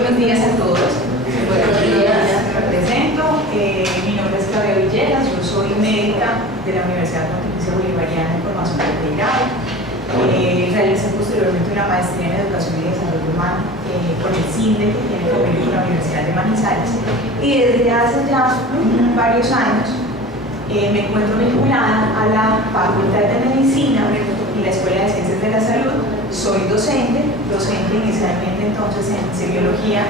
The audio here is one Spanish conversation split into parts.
buenos días a todos. Buenos días. Me presento. Mi nombre es Claudia Villegas. Yo soy médica de la Universidad Pontificia Bolivariana en formación de pregrado. Realicé posteriormente una maestría en Educación y Desarrollo Humano con el CINDE, que tiene convenio con la Universidad de Manizales. Y desde hace ya varios años me encuentro vinculada a la Facultad de Medicina y la Escuela de Ciencias de la Salud. Soy docente inicialmente entonces en semiología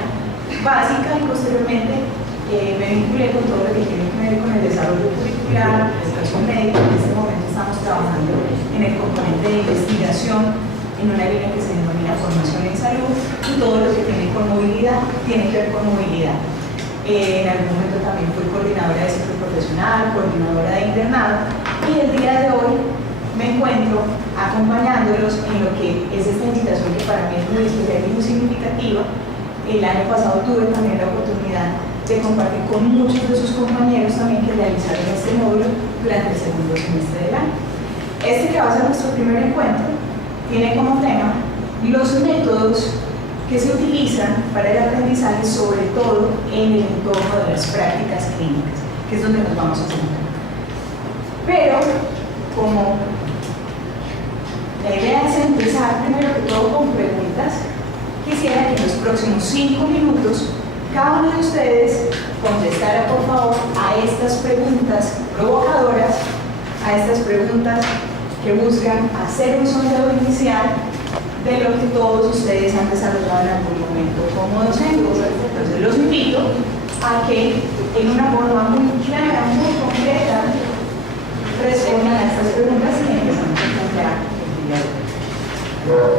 básica y posteriormente me vinculé con todo lo que tiene que ver con el desarrollo curricular, la educación médica. En este momento estamos trabajando en el componente de investigación en una línea que se denomina formación en salud, y todo lo que tiene con movilidad tiene que ver con movilidad. En algún momento también fui coordinadora de ciclo profesional, coordinadora de internado, y el día de hoy me encuentro acompañándolos en lo que es esta invitación que para mí es muy especial y muy significativa. El año pasado tuve también la oportunidad de compartir con muchos de sus compañeros también que realizaron este módulo durante el segundo semestre del año. Este que va a ser nuestro primer encuentro tiene como tema los métodos que se utilizan para el aprendizaje, sobre todo en el entorno de las prácticas clínicas, que es donde nos vamos a centrar. Pero, como la idea es empezar primero que todo con preguntas, quisiera que en los próximos 5 minutos cada uno de ustedes contestara por favor a estas preguntas provocadoras, a estas preguntas que buscan hacer un sondeo inicial de lo que todos ustedes han desarrollado en algún momento como docentes. Entonces los invito a que en una forma muy clara, muy concreta, respondan a estas preguntas y empezamos a encontrar el día de hoy.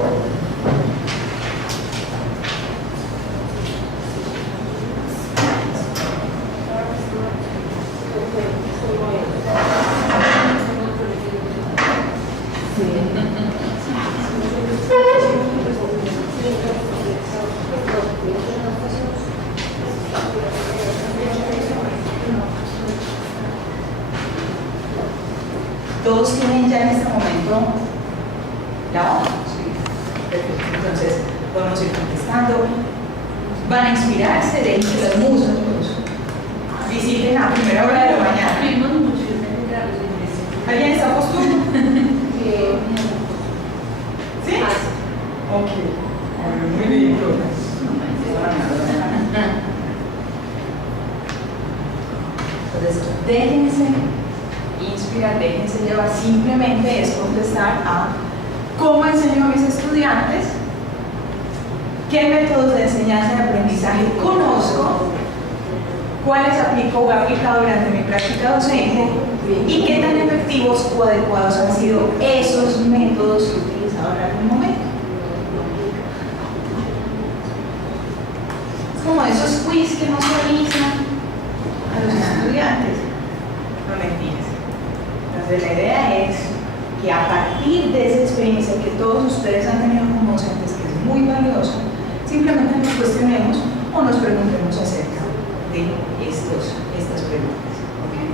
Todos tienen ya en este momento la hoja. Sí. Perfecto. Entonces podemos ir contestando. Van a inspirarse, dejen que las musas visiten a primera hora de la mañana. ¿Alguien está postulando? ¿Sí? Ok. Muy bien. Entonces, déjense inspirar, déjense llevar. Simplemente es contestar a cómo enseño a mis estudiantes, qué métodos de enseñanza y aprendizaje conozco, cuáles aplico o he aplicado durante mi práctica docente y qué tan efectivos o adecuados han sido esos métodos que he utilizado en algún momento. Es como esos quiz que nos realizan a los estudiantes. No, mentiras. Entonces la idea es que a partir de esa experiencia que todos ustedes han tenido como docentes, que es muy valiosa, simplemente nos cuestionemos o nos preguntemos acerca de estas preguntas. ¿Okay?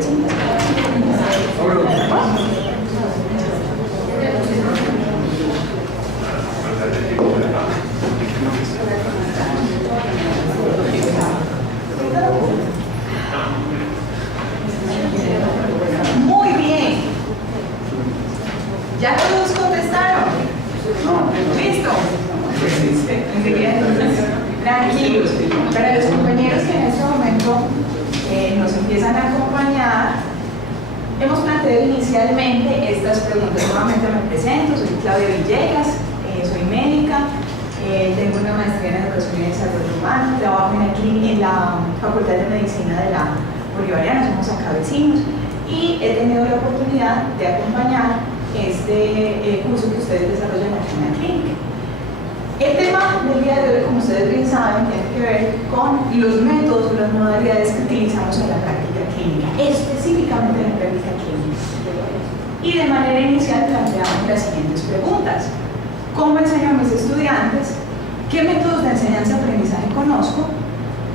presentas. Muy bien. ¿Ya todos contestaron? ¿Listo? Tranquilos. Para los compañeros que en este momento nos empiezan a acompañar, hemos planteado inicialmente estas preguntas. Nuevamente me presento, soy Claudia Villegas, soy médica, tengo una maestría en Educación y Desarrollo Humano, trabajo en la Facultad de Medicina de la Bolivariana, somos acá vecinos, y he tenido la oportunidad de acompañar este curso que ustedes desarrollan aquí en la clínica. El tema del día de hoy, como ustedes bien saben, tiene que ver con los métodos o las modalidades que utilizamos en la práctica clínica, específicamente en la práctica clínica. Y de manera inicial planteamos las siguientes preguntas. ¿Cómo enseño a mis estudiantes? ¿Qué métodos de enseñanza-aprendizaje conozco?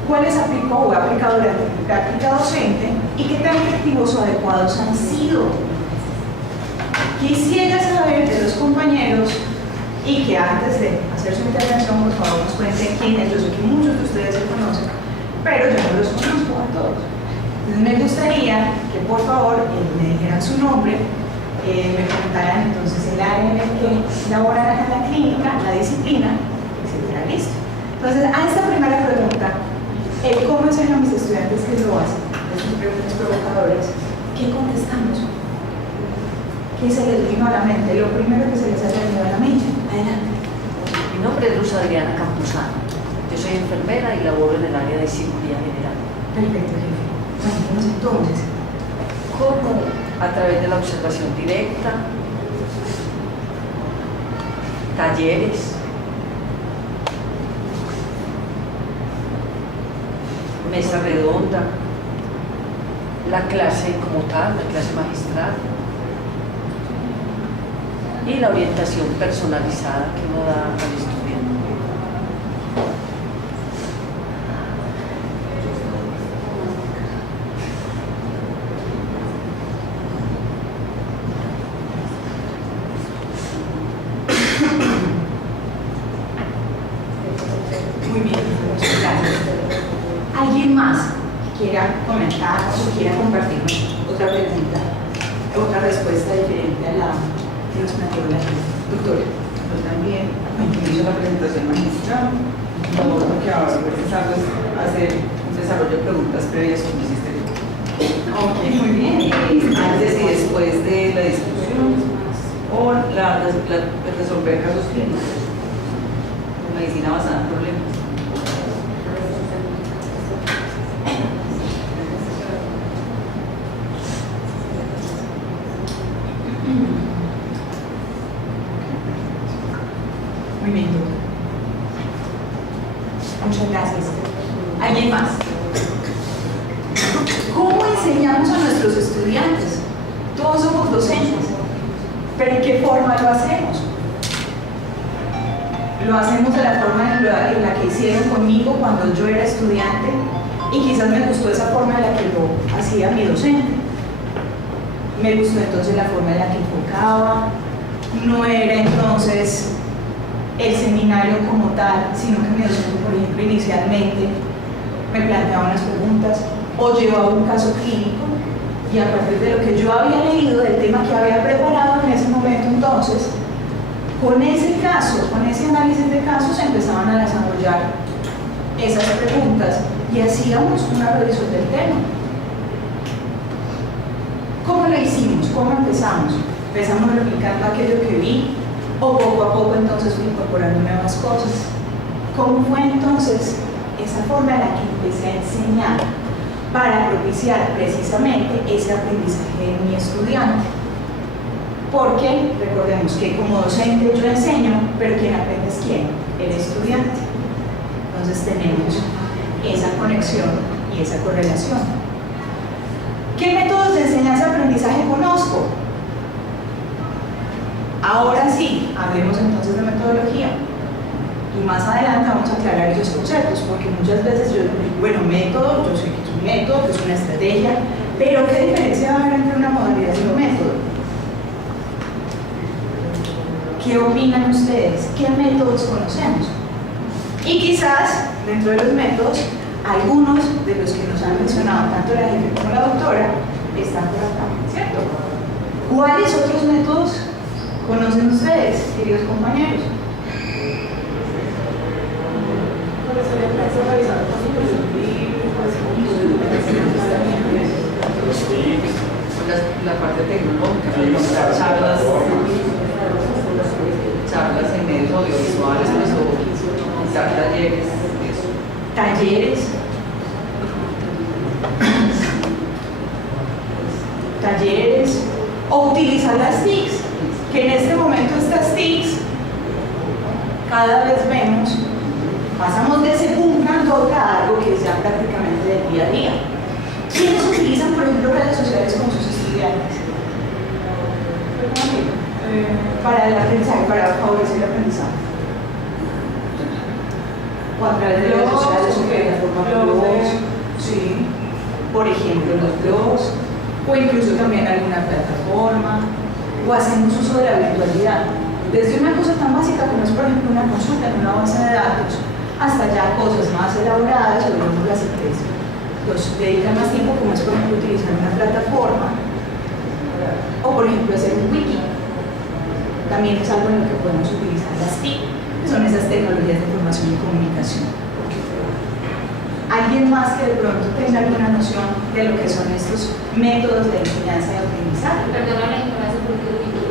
¿Cuáles aplico o he aplicado durante mi práctica docente? ¿Y qué tan efectivos o adecuados han sido? Quisiera saber de los compañeros y que antes de hacer su intervención, por favor, nos cuenten quiénes. Yo sé que muchos de ustedes se conocen, pero yo no los conozco a todos. Entonces me gustaría que por favor me dijeran su nombre, me comentaran entonces el área en el que laboran en la clínica, la disciplina, etc. Listo. Entonces, a esta primera pregunta, ¿cómo enseño a mis estudiantes que lo hacen? Estas preguntas provocadoras, ¿qué contestamos? ¿Qué se les vino a la mente? Lo primero que se les haya venido a la mente. Adelante. Mi nombre es Luz Adriana Campuzano. Yo soy enfermera y laboro en el área de cirugía general. Perfecto, jefe. Cuéntanos entonces. ¿Cómo? A través de la observación directa, talleres, mesa redonda, la clase como tal, la clase magistral y la orientación personalizada que uno da al estudiante. Muy bien, muchas gracias. ¿Alguien más que quiera comentar o quiera compartirnos otra pregunta, otra respuesta diferente a la que nos planteó la doctora? Yo también hice la presentación magistral. Lo que ahora estoy pensando es hacer un desarrollo de preguntas previas como hiciste tú. Ok, muy bien. Antes y después de la discusión o resolver casos clínicos. Medicina basada en problemas. Muy bien, doctor. Muchas gracias. ¿Alguien más? ¿Cómo enseñamos a nuestros estudiantes? Todos somos docentes, pero ¿en qué forma lo hacemos? Lo hacemos de la forma en la que hicieron conmigo cuando yo era estudiante y quizás me gustó esa forma en la que lo hacía mi docente. Me gustó entonces la forma en la que enfocaba, no era entonces el seminario como tal, sino que mi docente, por ejemplo, inicialmente me planteaba unas preguntas o llevaba un caso clínico y a partir de lo que yo había leído del tema que había preparado en ese momento entonces, con ese caso, con ese análisis de casos, se empezaban a desarrollar esas preguntas y hacíamos una revisión del tema. ¿Cómo lo hicimos? ¿Cómo empezamos? Empezamos replicando aquello que vi o poco a poco entonces fui incorporando nuevas cosas. ¿Cómo fue entonces esa forma en la que empecé a enseñar para propiciar precisamente ese aprendizaje de mi estudiante? Porque recordemos que como docente yo enseño, pero quien aprende es quién, el estudiante. Entonces tenemos esa conexión y esa correlación. ¿Qué métodos de enseñanza-aprendizaje conozco? Ahora sí, hablemos entonces de metodología. Y más adelante vamos a aclarar esos conceptos, porque muchas veces yo digo, bueno, método, yo sé que es un método, que es una estrategia, Pero ¿qué diferencia va a haber entre una modalidad y un método? ¿Qué opinan ustedes? ¿Qué métodos conocemos? Y quizás, dentro de los métodos, algunos de los que nos han mencionado tanto la jefe como la doctora están por acá, ¿cierto? ¿Cuáles otros métodos conocen ustedes, queridos compañeros? La parte tecnológica, charlas en medios audiovisuales, pues, o dar talleres, eso. Talleres, o utilizar las TICs, que en este momento estas TICs cada vez vemos, pasamos de ese boom grandote a algo que es ya prácticamente del día a día. ¿Quiénes utilizan, por ejemplo, redes sociales con sus estudiantes? Para el aprendizaje, para favorecer el aprendizaje. O a través de redes sociales o plataformas blogs, sí. Por ejemplo, los blogs, o incluso también alguna plataforma, o hacemos uso de la virtualidad. Desde una cosa tan básica como es, por ejemplo, una consulta en una base de datos, hasta ya cosas más elaboradas, o digamos las empresas los dedican más tiempo, como es, por ejemplo, utilizar una plataforma, o por ejemplo hacer un wiki. También es algo en lo que podemos utilizar las TIC, que son esas tecnologías de información y comunicación. ¿Alguien más que de pronto tenga alguna noción de lo que son estos métodos de enseñanza y aprendizaje? Perdona la ignorancia, porque wiki.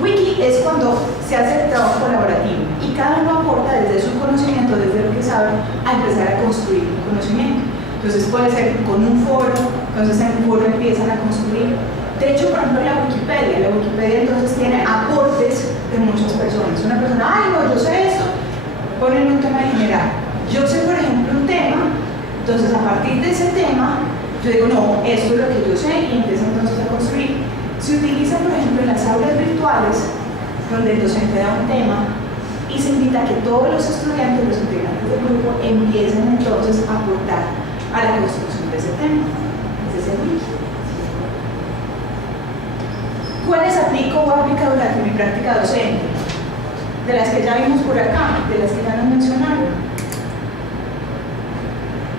Wiki es cuando se hace el trabajo colaborativo y cada uno aporta desde su conocimiento, desde lo que sabe, a empezar a construir un conocimiento. Entonces puede ser con un foro, entonces en un foro empiezan a construir. De hecho, por ejemplo, la Wikipedia entonces tiene aportes de muchas personas. Una persona, ay no, yo sé esto, ponen un tema general. Yo sé, por ejemplo, un tema, entonces a partir de ese tema, yo digo, no, esto es lo que yo sé y empiezo entonces a construir. Se utiliza, por ejemplo, en las aulas virtuales, donde el docente da un tema y se invita a que todos los estudiantes, los integrantes del grupo, empiecen entonces a aportar a la construcción de ese tema. Ese es el wiki. ¿Cuáles aplico o he aplicado durante mi práctica docente? De las que ya vimos por acá, de las que ya nos mencionaron.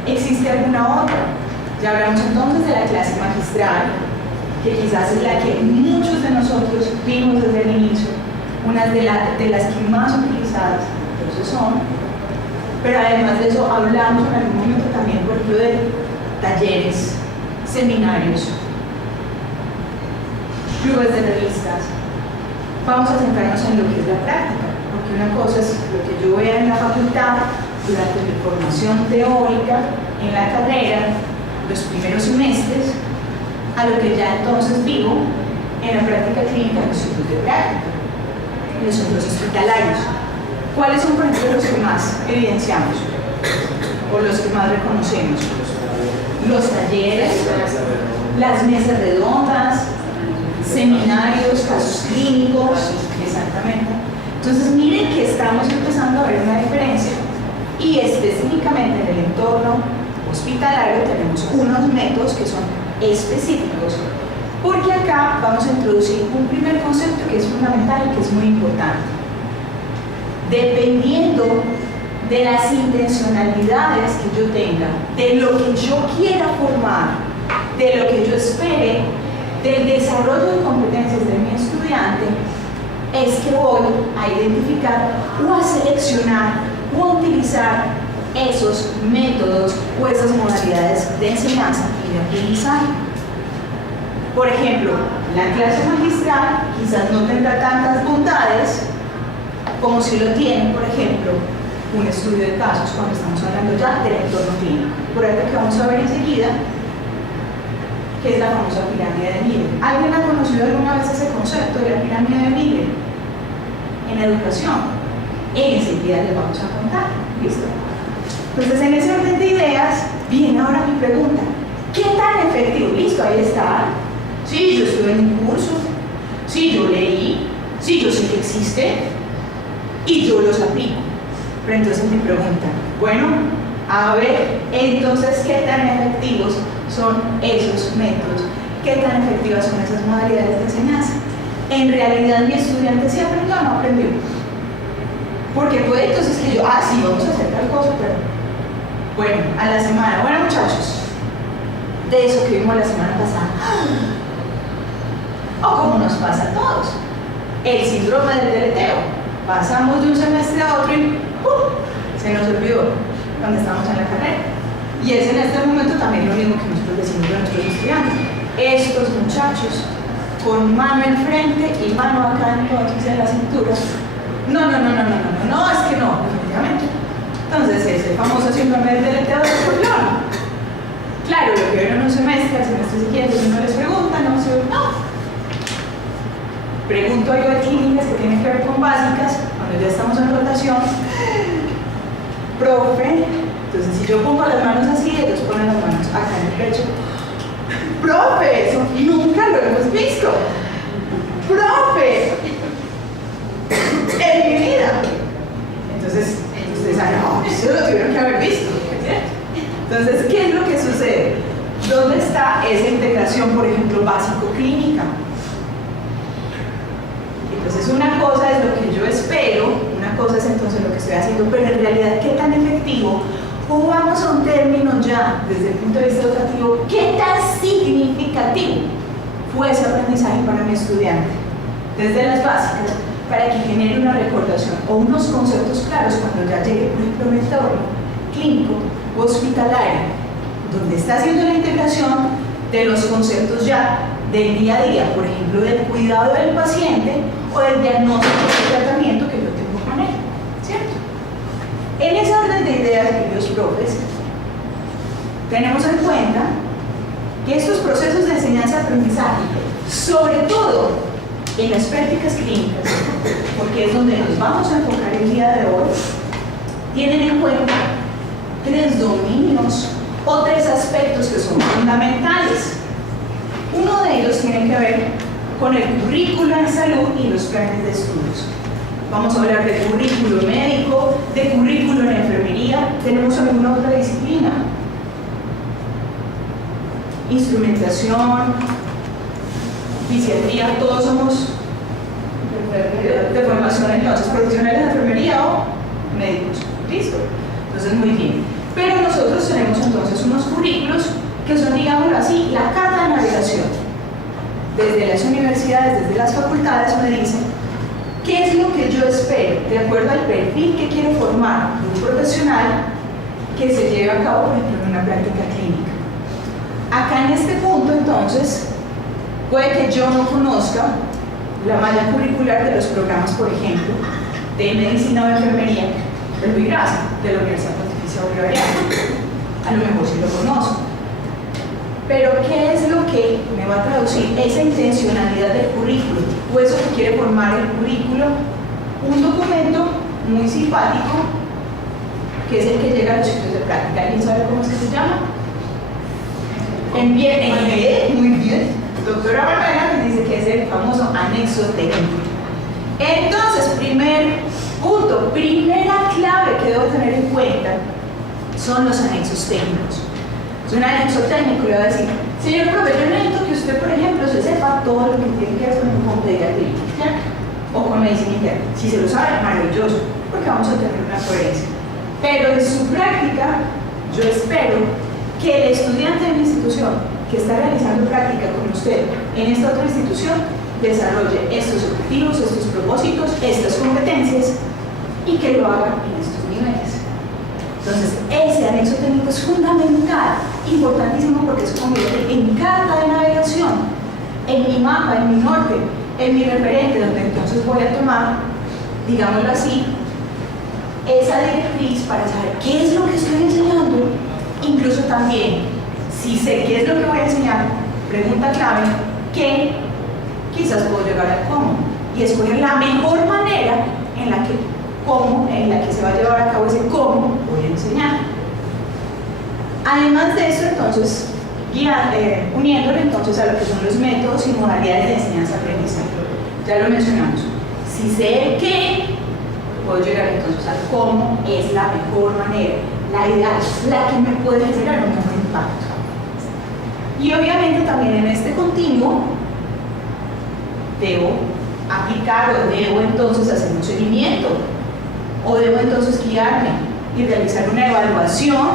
¿Existe alguna otra? Ya hablamos entonces de la clase magistral, que quizás es la que muchos de nosotros vimos desde el inicio, una de las que más utilizadas entonces son. Pero además de eso, hablamos en algún momento también, por ejemplo, de talleres, seminarios, clubes de revistas. Vamos a centrarnos en lo que es la práctica, porque una cosa es lo que yo vea en la facultad durante mi formación teórica en la carrera, los primeros semestres, a lo que ya entonces vivo en la práctica clínica en los centros de práctica, en los centros hospitalarios. ¿Cuáles son, por ejemplo, los que más evidenciamos o los que más reconocemos? Los talleres, las mesas redondas, seminarios, casos clínicos, exactamente. Entonces miren que estamos empezando a ver una diferencia y específicamente en el entorno hospitalario tenemos unos métodos que son específicos, porque acá vamos a introducir un primer concepto que es fundamental y que es muy importante. Dependiendo de las intencionalidades que yo tenga, de lo que yo quiera formar, de lo que yo espere, del desarrollo de competencias de mi estudiante, es que voy a identificar o a seleccionar o a utilizar esos métodos o esas modalidades de enseñanza y de aprendizaje. Por ejemplo, la clase magistral quizás no tendrá tantas bondades como si lo tiene, por ejemplo, un estudio de casos cuando estamos hablando ya del entorno clínico. Por algo que vamos a ver enseguida, que es la famosa pirámide de Miller. ¿Alguien ha conocido alguna vez ese concepto de la pirámide de Miller? En educación. Enseguida les vamos a contar. ¿Listo? Entonces, en ese orden de ideas, viene ahora mi pregunta. ¿Qué tan efectivo? Listo, ahí está. Sí, yo estuve en un curso. Sí, yo leí. Sí, yo sé que existe. Y yo los aplico. Pero entonces mi pregunta, bueno, a ver, entonces, ¿qué tan efectivos son esos métodos qué tan efectivas son esas modalidades de enseñanza. En realidad mi estudiante sí aprendió o no aprendió. Porque puede entonces que yo, sí, vamos a hacer tal cosa, pero bueno, a la semana, bueno muchachos, de eso que vimos la semana pasada, o como nos pasa a todos, el síndrome del deleteo. Pasamos de un semestre a otro y se nos olvidó cuando estábamos en la carrera. Y es en este momento también lo mismo que nosotros decimos de nuestros estudiantes. Estos muchachos, con mano enfrente y mano acá entonces en la cintura, no, es que no, definitivamente. Entonces, ese famoso síndrome del deleteo de Escorpión. Claro, lo que vieron en un semestre, al semestre siguiente, si uno les pregunta, no. Pregunto algo de clínicas que tienen que ver con básicas, cuando ya estamos en rotación, profe, entonces si yo pongo las manos así, ellos ponen las manos acá en el pecho, profe, eso nunca lo hemos visto, profe, en mi vida. Entonces, ustedes saben, eso lo tuvieron que haber visto, ¿cierto? Entonces, ¿qué es lo que sucede? ¿Dónde está esa integración, por ejemplo, básico-clínica? Entonces una cosa es lo que yo espero, una cosa es entonces lo que estoy haciendo, pero en realidad qué tan efectivo, o vamos a un término ya desde el punto de vista educativo, qué tan significativo fue ese aprendizaje para mi estudiante, desde las básicas, para que genere una recordación o unos conceptos claros cuando ya llegue, por ejemplo, un entorno clínico o hospitalario, donde está haciendo la integración de los conceptos ya del día a día, por ejemplo, del cuidado del paciente o del diagnóstico y tratamiento que yo tengo con él, ¿cierto? En ese orden de ideas, queridos profes, tenemos en cuenta que estos procesos de enseñanza-aprendizaje, sobre todo en las prácticas clínicas, porque es donde nos vamos a enfocar el día de hoy, tienen en cuenta 3 dominios o 3 aspectos que son fundamentales. Uno de ellos tiene que ver con el currículo en salud y los planes de estudios. Vamos a hablar de currículo médico, de currículo en enfermería. ¿Tenemos alguna otra disciplina? Instrumentación, fisiatría, todos somos de formación entonces, profesionales de enfermería o médicos. ¿Listo? Entonces, muy bien. Pero nosotros tenemos entonces unos currículos que son, digámoslo así, la carta de navegación. Desde las universidades, desde las facultades me dicen qué es lo que yo espero, de acuerdo al perfil que quiero formar de un profesional que se lleve a cabo, por ejemplo, en una práctica clínica. Acá en este punto, entonces, puede que yo no conozca la malla curricular de los programas, por ejemplo, de medicina o de enfermería del UIGRASA, de la Universidad Pontificia Bolivariana. A lo mejor sí lo conozco. Pero ¿qué es lo que me va a traducir esa intencionalidad del currículo? O eso que quiere formar el currículo, un documento muy simpático, que es el que llega a los sitios de práctica. ¿Alguien sabe cómo es que se llama? Muy bien. Doctora Barbera me dice que es el famoso anexo técnico. Entonces, primer punto, primera clave que debo tener en cuenta son los anexos técnicos. Es un anexo técnico, le va a decir, señor profe, yo necesito que usted, por ejemplo, se sepa todo lo que tiene que ver con pediatría, ¿ya? O con medicina interna. Si se lo sabe, maravilloso, porque vamos a tener una coherencia. Pero en su práctica, yo espero que el estudiante de mi institución que está realizando práctica con usted en esta otra institución desarrolle estos objetivos, estos propósitos, estas competencias y que lo haga en estos niveles. Entonces, ese anexo técnico es fundamental, importantísimo, porque se convierte en carta de navegación, en mi mapa, en mi norte, en mi referente, donde entonces voy a tomar, digámoslo así, esa directriz para saber qué es lo que estoy enseñando, incluso también, si sé qué es lo que voy a enseñar, pregunta clave, ¿qué? Quizás puedo llegar al cómo y escoger la mejor manera en la que se va a llevar a cabo ese cómo voy a enseñar. Además de eso, entonces, uniéndolo entonces a lo que son los métodos y modalidades de enseñanza-aprendizaje. Ya lo mencionamos. Si sé el qué, puedo llegar entonces al cómo es la mejor manera, la ideal, la que me puede generar un mejor impacto. Y obviamente también en este continuo debo aplicar o debo entonces hacer un seguimiento o debo entonces guiarme y realizar una evaluación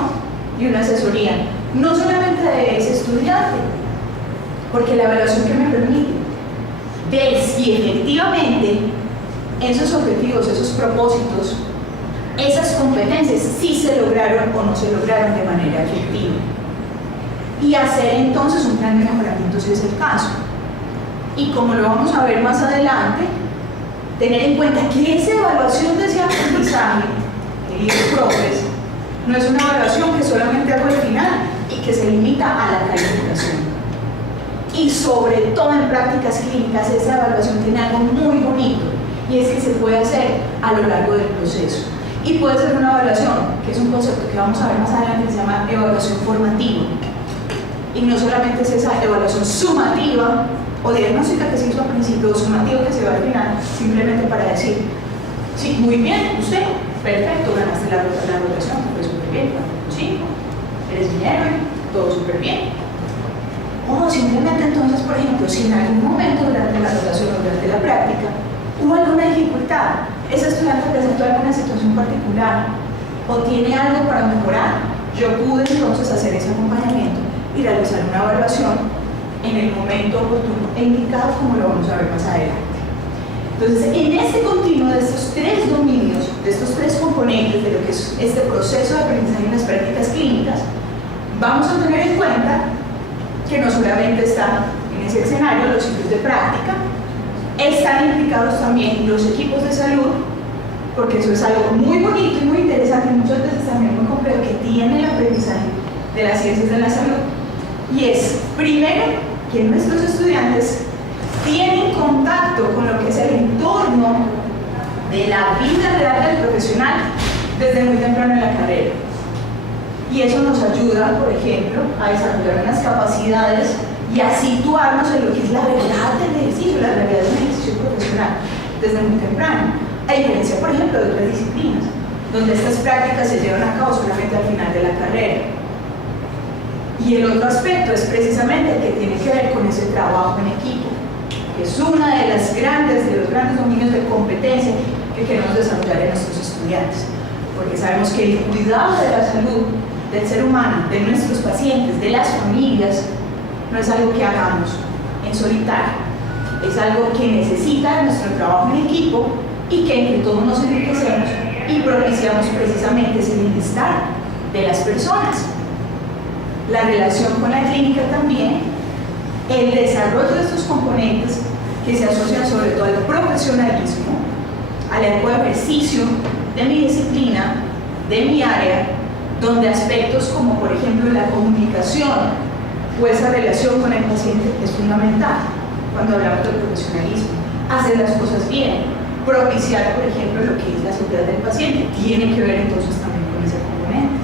y una asesoría, no solamente de ese estudiante, porque la evaluación que me permite ver si efectivamente esos objetivos, esos propósitos, esas competencias sí se lograron o no se lograron de manera efectiva. Y hacer entonces un plan de mejoramiento si es el caso. Y como lo vamos a ver más adelante, tener en cuenta que esa evaluación de ese aprendizaje, queridos profes, no es una evaluación que solamente hago al final y que se limita a la calificación. Y sobre todo en prácticas clínicas, esa evaluación tiene algo muy bonito, y es que se puede hacer a lo largo del proceso. Y puede ser una evaluación, que es un concepto que vamos a ver más adelante, que se llama evaluación formativa. Y no solamente es esa evaluación sumativa o diagnóstica que se hizo al principio, o sumativa que se va al final, simplemente para decir, sí, muy bien, usted, perfecto, ganaste la rotación, fue súper bien, 5, eres mi héroe, todo súper bien. O simplemente entonces, por ejemplo, si en algún momento durante la rotación o durante la práctica hubo alguna dificultad, ese estudiante presentó alguna situación particular o tiene algo para mejorar, yo pude entonces hacer ese acompañamiento y realizar una evaluación en el momento oportuno e indicado, como lo vamos a ver más adelante. Entonces, en este continuo de estos tres dominios, de estos tres componentes de lo que es este proceso de aprendizaje en las prácticas clínicas, vamos a tener en cuenta que no solamente están en ese escenario los ciclos de práctica, están implicados también los equipos de salud, porque eso es algo muy bonito y muy interesante y muchas veces también muy complejo que tiene el aprendizaje de las ciencias de la salud. Y es, primero, que nuestros estudiantes tienen contacto con lo que es el entorno de la vida real del profesional desde muy temprano en la carrera. Y eso nos ayuda, por ejemplo, a desarrollar unas capacidades y a situarnos en lo que es la verdad del ejercicio, la realidad del ejercicio profesional desde muy temprano. A diferencia, por ejemplo, de otras disciplinas, donde estas prácticas se llevan a cabo solamente al final de la carrera. Y el otro aspecto es precisamente el que tiene que ver con ese trabajo en equipo, que es uno de los grandes dominios de competencia que queremos desarrollar en nuestros estudiantes, porque sabemos que el cuidado de la salud del ser humano, de nuestros pacientes, de las familias, no es algo que hagamos en solitario, es algo que necesita nuestro trabajo en equipo y que entre todos nos enriquecemos y propiciamos precisamente ese bienestar de las personas. La relación con la clínica también, el desarrollo de estos componentes que se asocian sobre todo al profesionalismo, al adecuado ejercicio de mi disciplina, de mi área, donde aspectos como por ejemplo la comunicación o esa relación con el paciente es fundamental cuando hablamos del profesionalismo. Hacer las cosas bien, propiciar por ejemplo lo que es la seguridad del paciente, tiene que ver entonces también con ese componente.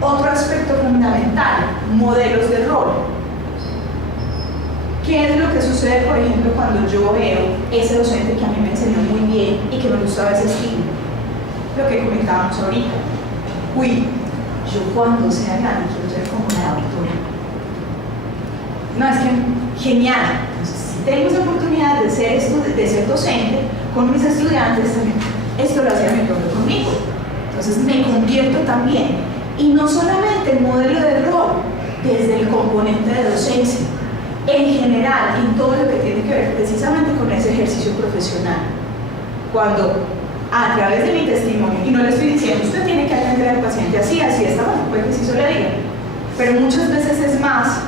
Otro aspecto fundamental, modelos de rol. ¿Qué es lo que sucede, por ejemplo, cuando yo veo ese docente que a mí me enseñó muy bien y que me gustaba ese estilo? Lo que comentábamos ahorita. Uy, yo cuando sea grande quiero ser como la doctora. No, es que genial. Entonces, si tengo esa oportunidad de ser docente con mis estudiantes, esto lo hacía mi profe conmigo. Entonces me convierto también. Y no solamente el modelo de rol, desde el componente de docencia, en general, en todo lo que tiene que ver precisamente con ese ejercicio profesional. Cuando a través de mi testimonio, y no le estoy diciendo, usted tiene que atender al paciente así, está bueno, puede que sí se lo diga, pero muchas veces es más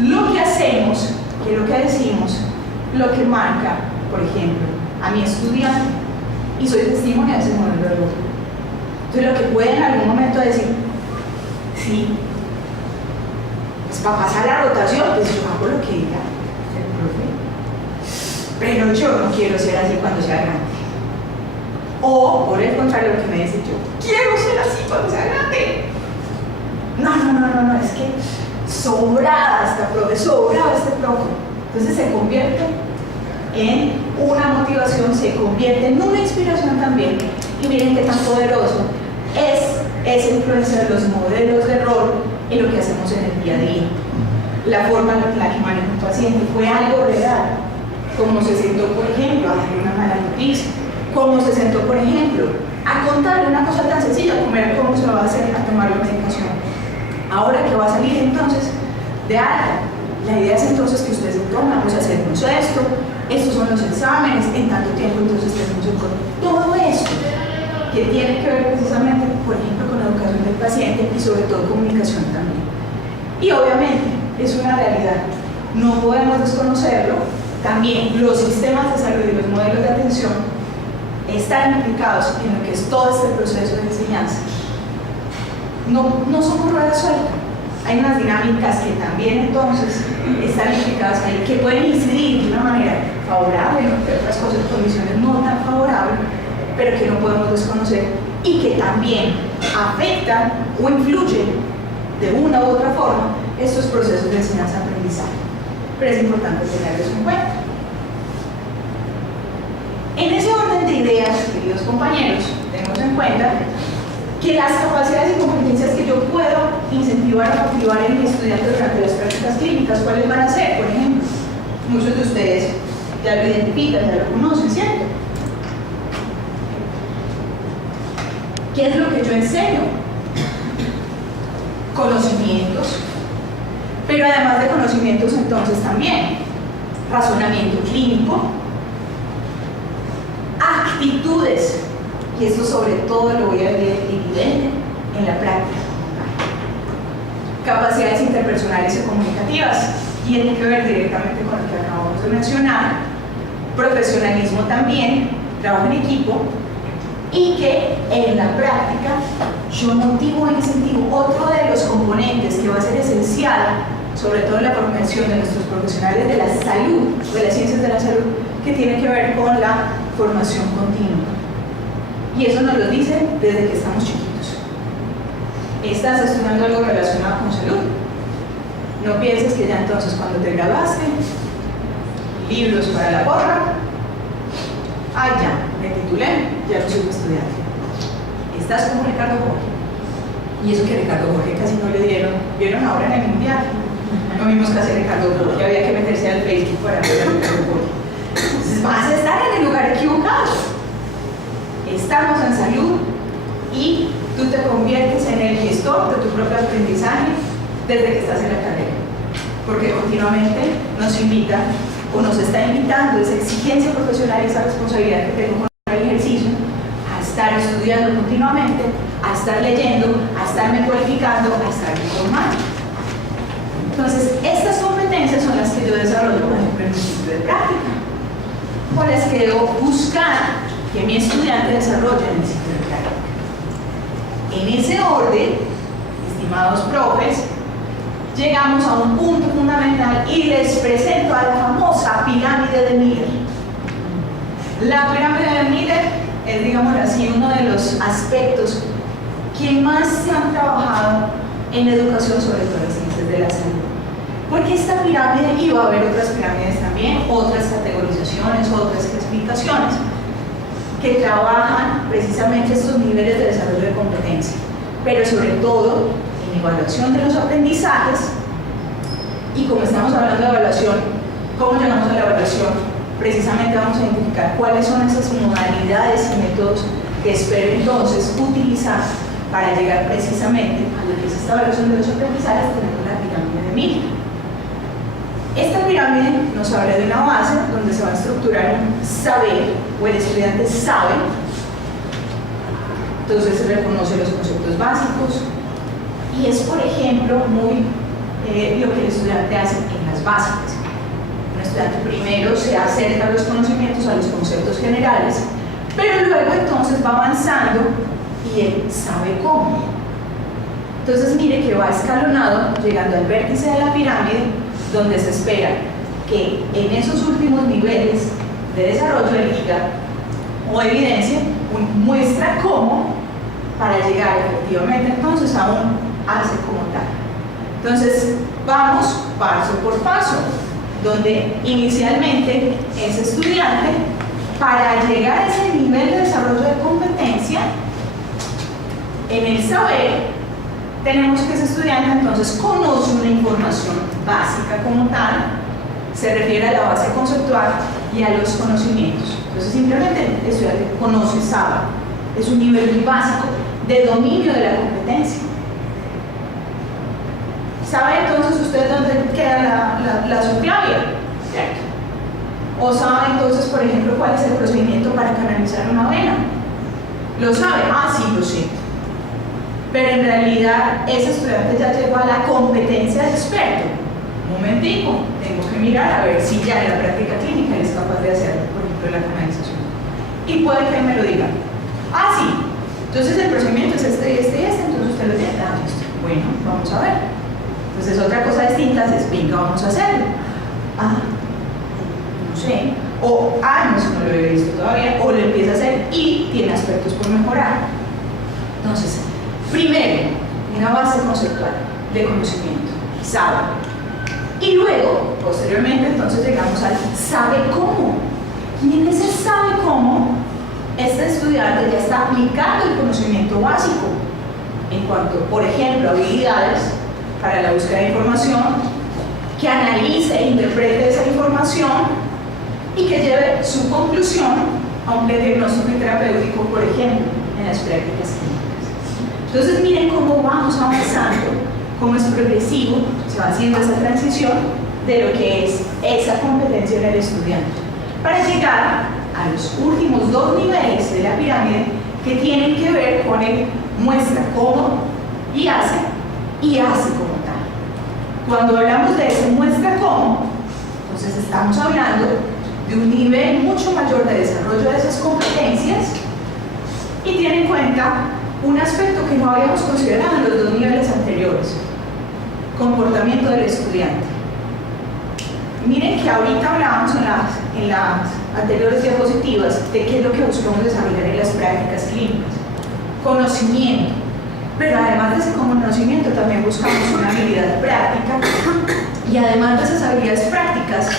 lo que hacemos que lo que decimos, lo que marca, por ejemplo, a mi estudiante, y soy testimonio de ese modelo de rol. Entonces, lo que puede en algún momento decir, sí, pues para pasar la rotación, pues yo hago lo que diga el profe, pero yo no quiero ser así cuando sea grande. O, por el contrario, lo que me dice yo, quiero ser así cuando sea grande. No, es que sobrada esta profe, sobrado este profe. Entonces se convierte en una motivación, se convierte en una inspiración también. Y miren qué tan poderoso es esa influencia de los modelos de rol en lo que hacemos en el día a día. la forma en la que maneja un paciente, fue algo real, como se sentó, por ejemplo, a darle una mala noticia, como se sentó, por ejemplo, a contarle una cosa tan sencilla como era cómo se va a hacer a tomar la medicación. Ahora que va a salir entonces de alta, la idea es entonces que ustedes digan, vamos a hacernos esto, estos son los exámenes, en tanto tiempo entonces tenemos con todo esto que tiene que ver precisamente, por ejemplo, con la educación del paciente y sobre todo comunicación también. Y obviamente es una realidad, no podemos desconocerlo, también los sistemas de salud y los modelos de atención están implicados en lo que es todo este proceso de enseñanza. No somos rueda suelta, hay unas dinámicas que también entonces están implicadas ahí, que pueden incidir de una manera favorable, en otras cosas, condiciones no tan favorables, pero que no podemos desconocer y que también afectan o influyen de una u otra forma estos procesos de enseñanza-aprendizaje. Pero es importante tenerlos en cuenta. En ese orden de ideas, queridos compañeros, tenemos en cuenta que las capacidades y competencias que yo puedo incentivar o motivar en mis estudiantes durante las prácticas clínicas, ¿cuáles van a ser? Por ejemplo, muchos de ustedes ya lo identifican, ya lo conocen, ¿cierto? ¿Qué es lo que yo enseño? Conocimientos, pero además de conocimientos entonces también razonamiento clínico, actitudes, y esto sobre todo lo voy a ver evidente en la práctica, capacidades interpersonales y comunicativas, tienen que ver directamente con lo que acabamos de mencionar, profesionalismo también, trabajo en equipo, y que en la práctica yo motivo e incentivo otro de los componentes que va a ser esencial, sobre todo en la formación de nuestros profesionales de la salud, de las ciencias de la salud, que tiene que ver con la formación continua. Y eso nos lo dicen desde que estamos chiquitos. Estás estudiando algo relacionado con salud. No pienses que ya entonces cuando te graduaste, libros para la porra, ya, me titulé, ya no soy estudiante. Estás como Ricardo Jorge. Y eso que Ricardo Jorge casi no le dieron, vieron ahora en el mundial. Lo mismo que hace Ricardo Jorge, había que meterse al Facebook para ver a Ricardo Jorge. Entonces vas a estar en el lugar equivocado. Estamos en salud y tú te conviertes en el gestor de tu propio aprendizaje desde que estás en la carrera. Porque continuamente nos invita o nos está invitando esa exigencia profesional, esa responsabilidad que tengo con el ejercicio, a estar estudiando continuamente, a estar leyendo, a estarme cualificando, a estarme formando. Entonces, estas competencias son las que yo desarrollo, por ejemplo, en el ciclo de práctica, o las que debo buscar que mi estudiante desarrolle en el ciclo de práctica. En ese orden, estimados profes, llegamos a un punto fundamental y les presento a la famosa pirámide de Miller. La pirámide de Miller es, digamos así, uno de los aspectos que más se han trabajado en educación, sobre todo en ciencias de la salud. Porque esta pirámide, y va a haber otras pirámides también, otras categorizaciones, otras clasificaciones, que trabajan precisamente estos niveles de desarrollo de competencia, pero sobre todo en evaluación de los aprendizajes. Y como estamos hablando de evaluación, ¿cómo llegamos a la evaluación? Precisamente vamos a identificar cuáles son esas modalidades y métodos que espero entonces utilizar para llegar precisamente a lo que es esta evaluación de los aprendizajes. Tenemos la pirámide de Miller. Esta pirámide nos habla de una base donde se va a estructurar un saber, o el estudiante sabe, entonces se reconoce los conceptos básicos, y es, por ejemplo, muy lo que el estudiante hace en las básicas. Un estudiante primero se acerca a los conocimientos, a los conceptos generales, pero luego entonces va avanzando y él sabe cómo. Entonces mire que va escalonado, llegando al vértice de la pirámide, donde se espera que en esos últimos niveles de desarrollo él diga o evidencia, muestra cómo, para llegar efectivamente entonces a un hace como tal. Entonces vamos paso por paso, donde inicialmente ese estudiante, para llegar a ese nivel de desarrollo de competencia en el saber, tenemos que ese estudiante entonces conoce una información básica como tal, se refiere a la base conceptual y a los conocimientos. Entonces simplemente el estudiante conoce, sabe, es un nivel muy básico de dominio de la competencia. ¿Sabe entonces usted dónde queda la subclavia? ¿Cierto? ¿O sabe entonces, por ejemplo, cuál es el procedimiento para canalizar una vena? ¿Lo sabe? Ah, sí, lo sé. Pero en realidad ese estudiante ya llegó a la competencia de experto. Un momentico, tengo que mirar a ver si ya en la práctica clínica él es capaz de hacer, por ejemplo, la canalización. Y puede que me lo diga. Ah, sí. Entonces el procedimiento es este y este y este, entonces usted lo tiene. Ah, listo. Bueno, vamos a ver. Entonces otra cosa distinta es, venga, vamos a hacerlo. Ah, no sé. O, ah, no, si no lo he visto todavía. O lo empieza a hacer y tiene aspectos por mejorar. Entonces, primero, una base conceptual de conocimiento. Sabe. Y luego, posteriormente, entonces llegamos al sabe cómo. Y en ese sabe cómo, este estudiante ya está aplicando el conocimiento básico en cuanto, por ejemplo, habilidades para la búsqueda de información, que analice e interprete esa información y que lleve su conclusión a un plan diagnóstico y terapéutico, por ejemplo, en las prácticas clínicas. Entonces, miren cómo vamos avanzando, cómo es progresivo, se va haciendo esa transición de lo que es esa competencia en el estudiante, para llegar a los últimos dos niveles de la pirámide que tienen que ver con el muestra cómo y hace como tal. Cuando hablamos de ese muestra cómo, entonces estamos hablando de un nivel mucho mayor de desarrollo de esas competencias y tiene en cuenta un aspecto que no habíamos considerado en los dos niveles anteriores: comportamiento del estudiante. Miren que ahorita hablábamos en las anteriores diapositivas de qué es lo que buscamos desarrollar en las prácticas clínicas: conocimiento. Pero además de ese conocimiento también buscamos una habilidad práctica, y además de esas habilidades prácticas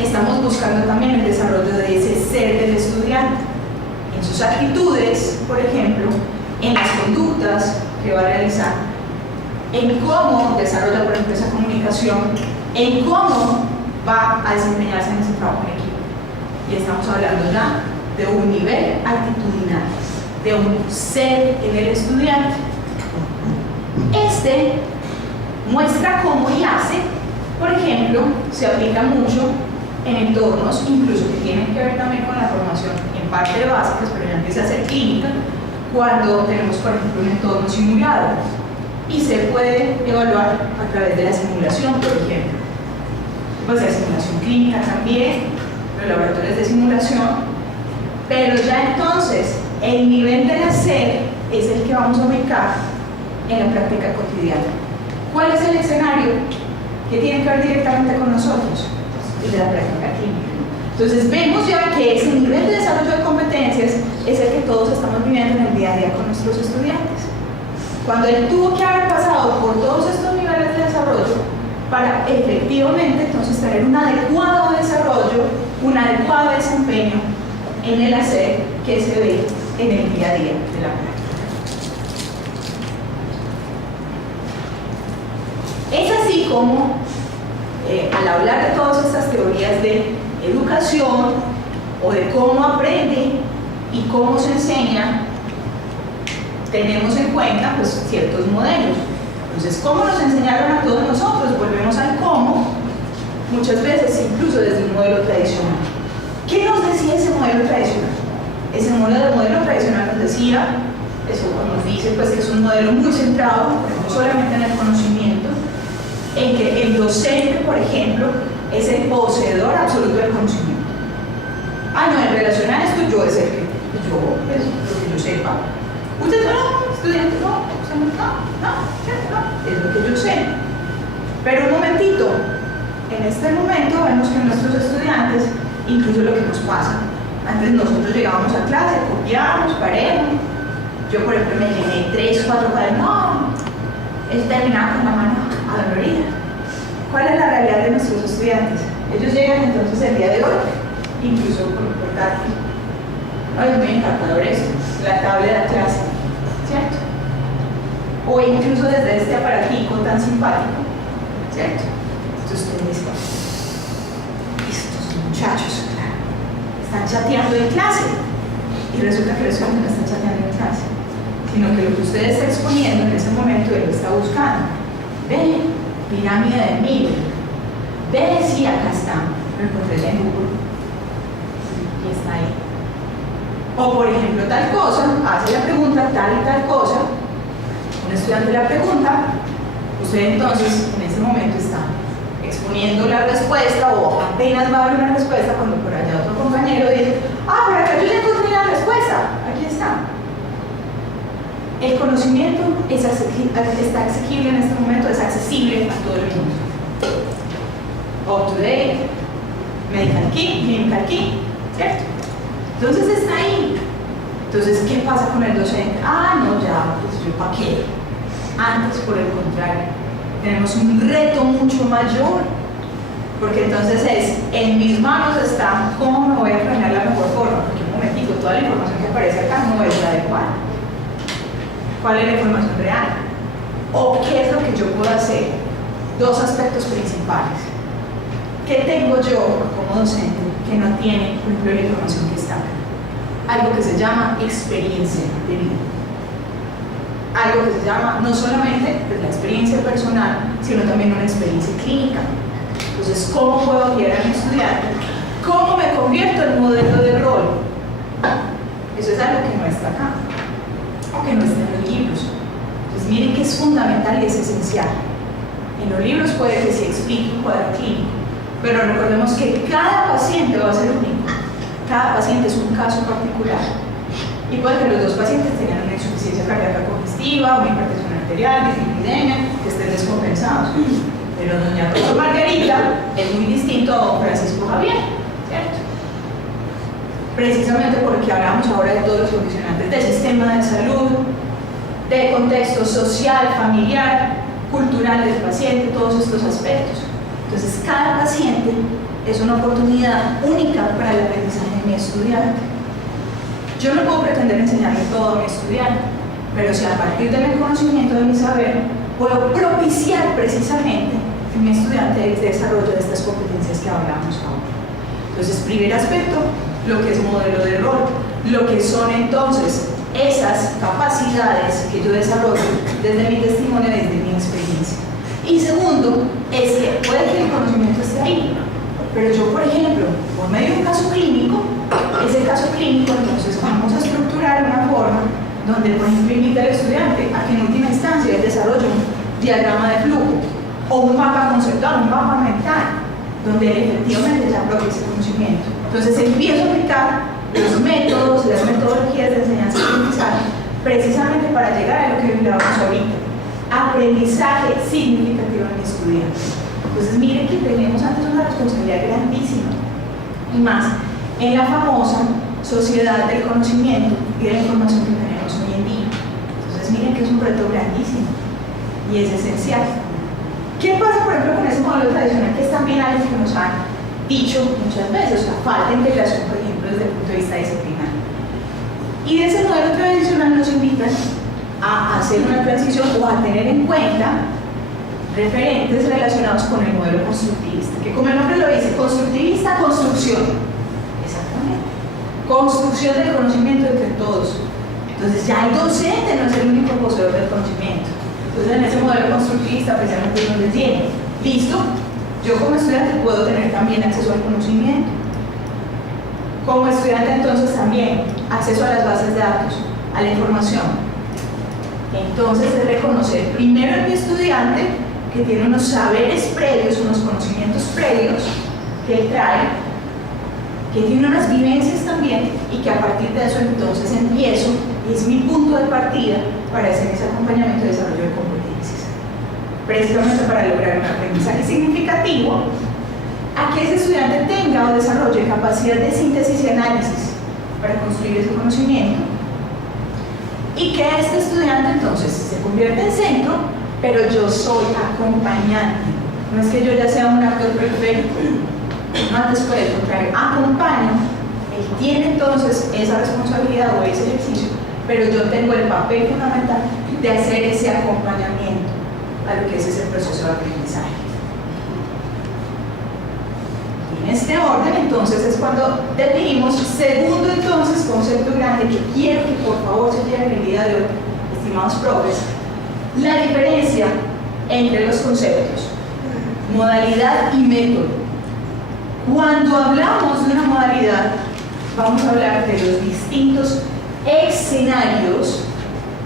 estamos buscando también el desarrollo de ese ser del estudiante, en sus actitudes, por ejemplo, en las conductas que va a realizar, en cómo desarrolla, por ejemplo, esa comunicación, en cómo va a desempeñarse en ese trabajo en equipo. Y estamos hablando ya de un nivel actitudinal, de un ser en el estudiante. Este muestra cómo y hace, por ejemplo, se aplica mucho en entornos incluso que tienen que ver también con la formación en parte de básicas, pero ya empieza a ser clínica, cuando tenemos, por ejemplo, un entorno simulado, y se puede evaluar a través de la simulación, por ejemplo. Puede ser simulación clínica también, los laboratorios de simulación, pero ya entonces el nivel del hacer es el que vamos a ubicar en la práctica cotidiana. ¿Cuál es el escenario que tiene que ver directamente con nosotros? El de la práctica clínica. Entonces vemos ya que ese nivel de desarrollo de competencias es el que todos estamos viviendo en el día a día con nuestros estudiantes. Cuando él tuvo que haber pasado por todos estos niveles de desarrollo para efectivamente entonces tener un adecuado desarrollo, un adecuado desempeño en el hacer que se ve en el día a día de la práctica. Es así como, al hablar de todas estas teorías de educación o de cómo aprende y cómo se enseña, tenemos en cuenta pues ciertos modelos. Entonces, ¿cómo nos enseñaron a todos nosotros? Volvemos al cómo, muchas veces incluso desde un modelo tradicional. ¿Qué nos decía ese modelo tradicional? Ese modelo tradicional nos decía, eso nos dice pues que es un modelo muy centrado no solamente en el conocimiento, en que el docente, por ejemplo, es el poseedor absoluto del conocimiento. Ah, no, en relación a esto yo es el que yo, pues, lo que yo sepa. Usted no, estudiante, no, es lo que yo sé. Pero un momentito, en este momento vemos que nuestros estudiantes, incluso lo que nos pasa, antes nosotros llegábamos a clase, copiábamos, paremos, yo por ejemplo me llené 3 o 4 cuadernos, no, él terminaba con la mano adolorida. ¿Cuál es la realidad de nuestros estudiantes? Ellos llegan entonces el día de hoy, incluso con un portátil. Ay, es muy encantador esto, la tabla de la clase, ¿cierto? o incluso desde este aparatico tan simpático, ¿cierto? Entonces usted dice, estos muchachos, claro, están chateando en clase, y resulta que los jóvenes no están chateando en clase, sino que lo que usted está exponiendo en ese momento él lo está buscando. Ve, pirámide de Miller, ve, sí, acá está, lo encontré en Google, y está ahí. O por ejemplo, tal cosa, hace la pregunta, tal y tal cosa, un estudiante la pregunta, usted entonces en ese momento está exponiendo la respuesta o apenas va a haber una respuesta cuando por allá otro compañero dice, ah, pero acá yo ya encontré la respuesta, aquí está. El conocimiento está asequible en este momento, es accesible a todo el mundo. Up to date, medical key, clinical key, ¿cierto? Entonces está ahí. Entonces, ¿qué pasa con el docente? Ah, no, ya, pues yo para qué. Antes, por el contrario, tenemos un reto mucho mayor, porque entonces es, en mis manos está cómo me voy a planear la mejor forma, porque un momentito, toda la información que aparece acá no es la adecuada. ¿Cuál es la información real? ¿O qué es lo que yo puedo hacer? Dos aspectos principales. ¿Qué tengo yo como docente que no tiene, por ejemplo, la información que está acá? Algo que se llama experiencia de vida. Algo que se llama no solamente pues, la experiencia personal, sino también una experiencia clínica. Entonces, ¿cómo puedo guiar a mi estudiante? ¿Cómo me convierto en modelo de rol? Eso es algo que no está acá, o que no está en los libros. Entonces, miren que es fundamental y es esencial. En los libros puede que se explique un cuadro clínico, pero recordemos que cada paciente va a ser único. Cada paciente es un caso particular. Y puede que los dos pacientes tengan una insuficiencia cardíaca congestiva, una hipertensión arterial, dislipidemia, que estén descompensados. Pero doña Rosa Margarita es muy distinto a don Francisco Javier, ¿cierto? Precisamente porque hablamos ahora de todos los condicionantes del sistema de salud, de contexto social, familiar, cultural del paciente, todos estos aspectos. Entonces, cada paciente es una oportunidad única para el aprendizaje de mi estudiante. Yo no puedo pretender enseñarle todo a mi estudiante, pero si a partir de mi conocimiento, de mi saber, puedo propiciar precisamente que mi estudiante desarrolle estas competencias que hablamos ahora. Entonces, primer aspecto, lo que es modelo de rol, lo que son entonces esas capacidades que yo desarrollo desde mi testimonio, desde mi experiencia. Y segundo, es que puede que el conocimiento esté ahí, pero yo, por ejemplo, por medio de un caso clínico, ese caso clínico, entonces vamos a estructurar una forma donde, por ejemplo, invita al estudiante a que en última instancia él desarrolle un diagrama de flujo o un mapa conceptual, un mapa mental, donde él efectivamente ya aprovecha ese conocimiento. Entonces empiezo a aplicar los métodos, las metodologías de enseñanza y aprendizaje, precisamente para llegar a lo que hablábamos ahorita, aprendizaje significativo en mi estudiante. Entonces miren que tenemos antes una responsabilidad grandísima, y más en la famosa sociedad del conocimiento y de la información que tenemos hoy en día. Entonces miren que es un reto grandísimo y es esencial. ¿Qué pasa, por ejemplo, con ese modelo tradicional que es también algo que nos han dicho muchas veces? O sea, falta de integración, por ejemplo, desde el punto de vista disciplinar. Y de ese modelo tradicional nos invitan a hacer una transición o a tener en cuenta referentes relacionados con el modelo constructivista, que como el nombre lo dice, constructivista, construcción. Exactamente. Construcción del conocimiento entre todos. Entonces ya el docente no es el único poseedor del conocimiento. Entonces en ese modelo constructivista precisamente es donde tiene, listo, yo como estudiante puedo tener también acceso al conocimiento. Como estudiante entonces también acceso a las bases de datos, a la información. Entonces es reconocer primero en mi estudiante que tiene unos saberes previos, unos conocimientos previos que él trae, que tiene unas vivencias también y que a partir de eso entonces empiezo, y es mi punto de partida para hacer ese acompañamiento y desarrollo de competencias. Precisamente para lograr un aprendizaje significativo, a que ese estudiante tenga o desarrolle capacidad de síntesis y análisis para construir ese conocimiento, y que este estudiante entonces se convierta en centro, pero yo soy acompañante. No es que yo ya sea un actor perfecto, no, antes por el contrario, acompaño. Él tiene entonces esa responsabilidad o ese ejercicio, pero yo tengo el papel fundamental de hacer ese acompañamiento a lo que es ese proceso de aprendizaje. Y en este orden, entonces, es cuando definimos, segundo, entonces, concepto grande que quiero que por favor se lleven el día de hoy, estimados profes, la diferencia entre los conceptos, modalidad y método. Cuando hablamos de una modalidad, vamos a hablar de los distintos escenarios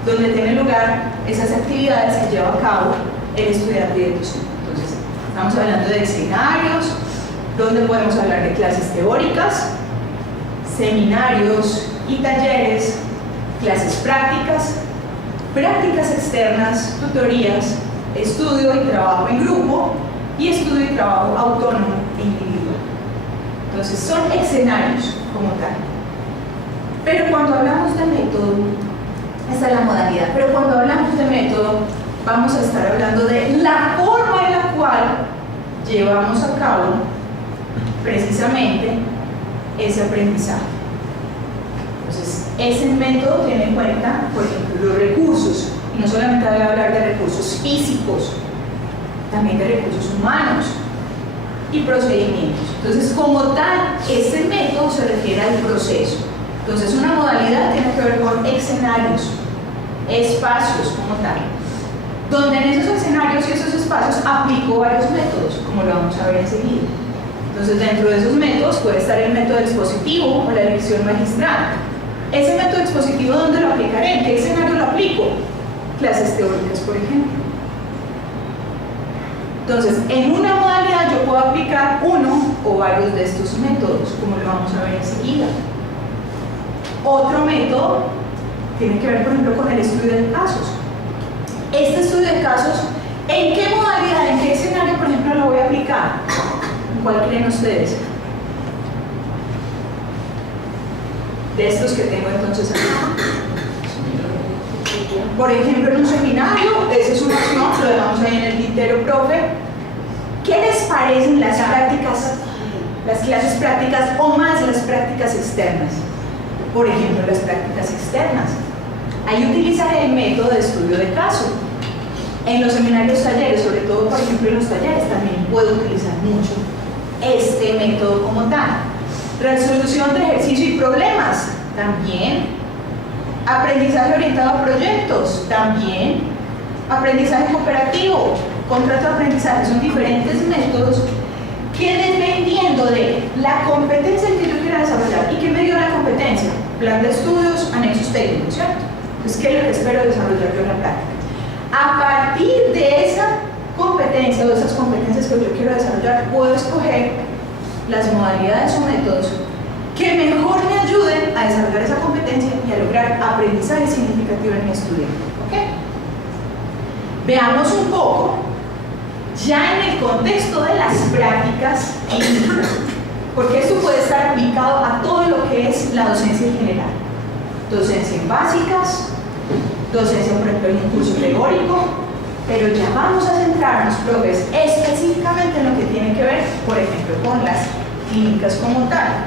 donde tienen lugar esas actividades que lleva a cabo el estudiante y el docente. Entonces, estamos hablando de escenarios, donde podemos hablar de clases teóricas, seminarios y talleres, clases prácticas, prácticas externas, tutorías, estudio y trabajo en grupo y estudio y trabajo autónomo e individual. Entonces, son escenarios como tal. Pero cuando hablamos de método, esta es la modalidad, pero cuando hablamos de método, vamos a estar hablando de la forma en la cual llevamos a cabo precisamente ese aprendizaje. Entonces, ese método tiene en cuenta, por ejemplo, los recursos, y no solamente voy a hablar de recursos físicos, también de recursos humanos y procedimientos. Entonces, como tal, este método se refiere al proceso. Entonces, una modalidad tiene que ver con escenarios, espacios como tal, donde en esos escenarios y esos espacios aplico varios métodos, como lo vamos a ver enseguida. Entonces, dentro de esos métodos puede estar el método expositivo o la elección magistral. Ese método expositivo, ¿dónde lo aplicaré? ¿En qué escenario lo aplico? Clases teóricas, por ejemplo. Entonces, en una modalidad yo puedo aplicar uno o varios de estos métodos, como lo vamos a ver enseguida. Otro método tiene que ver, por ejemplo, con el estudio de casos. Este estudio de casos, ¿en qué modalidad, en qué escenario, por ejemplo, lo voy a aplicar? ¿Cuál creen ustedes? De estos que tengo entonces aquí. Por ejemplo, en un seminario, esa es una opción, lo dejamos ahí en el tintero, profe. ¿Qué les parecen las prácticas, las clases prácticas o más las prácticas externas? Por ejemplo, las prácticas externas. Ahí utilizaré el método de estudio de caso. En los seminarios, talleres, sobre todo, por ejemplo, en los talleres, también puedo utilizar mucho este método como tal. Resolución de ejercicio y problemas, también. Aprendizaje orientado a proyectos, también. Aprendizaje cooperativo, contrato de aprendizaje, son diferentes métodos que dependiendo de la competencia que yo quiera desarrollar y que me dio la competencia, plan de estudios, anexos técnicos, ¿cierto? Entonces, ¿qué es lo que espero desarrollar yo en la práctica? A partir de esa competencia o de esas competencias que yo quiero desarrollar, puedo escoger las modalidades o métodos que mejor me ayuden a desarrollar esa competencia y a lograr aprendizaje significativo en mi estudiante. ¿Ok? Veamos un poco ya en el contexto de las prácticas clínicas, porque esto puede estar aplicado a todo lo que es la docencia en general. Docencia en básicas, docencia, por ejemplo, en un curso teórico, pero ya vamos a centrarnos, profes, específicamente en lo que tiene que ver, por ejemplo, con las clínicas como tal.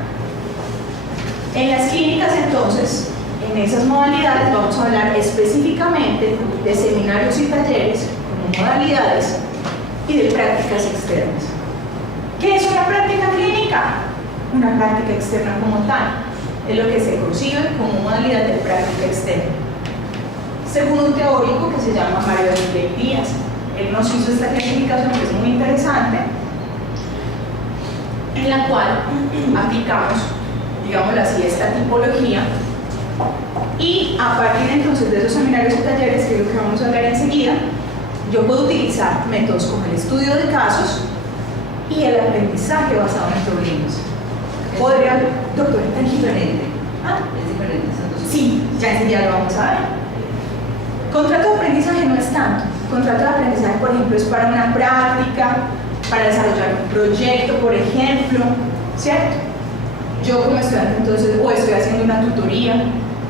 En las clínicas, entonces, en esas modalidades vamos a hablar específicamente de seminarios y talleres como modalidades y de prácticas externas. ¿Qué es una práctica clínica? Una práctica externa como tal. Es lo que se concibe como modalidad de práctica externa. Según un teórico que se llama Mario Díaz, él nos hizo esta clasificación que es muy interesante, en la cual aplicamos, digámoslo así, esta tipología, y a partir entonces de esos seminarios y talleres, que es lo que vamos a hablar enseguida, yo puedo utilizar métodos como el estudio de casos y el aprendizaje basado en problemas. Podría, doctor, Es diferente. ¿Ah? Es diferente. Sí, ya enseguida lo vamos a ver. Contrato de aprendizaje no es tanto. Contrato de aprendizaje, por ejemplo, es para una práctica, para desarrollar un proyecto, por ejemplo, ¿cierto? Yo como estudiante, entonces, o estoy haciendo una tutoría,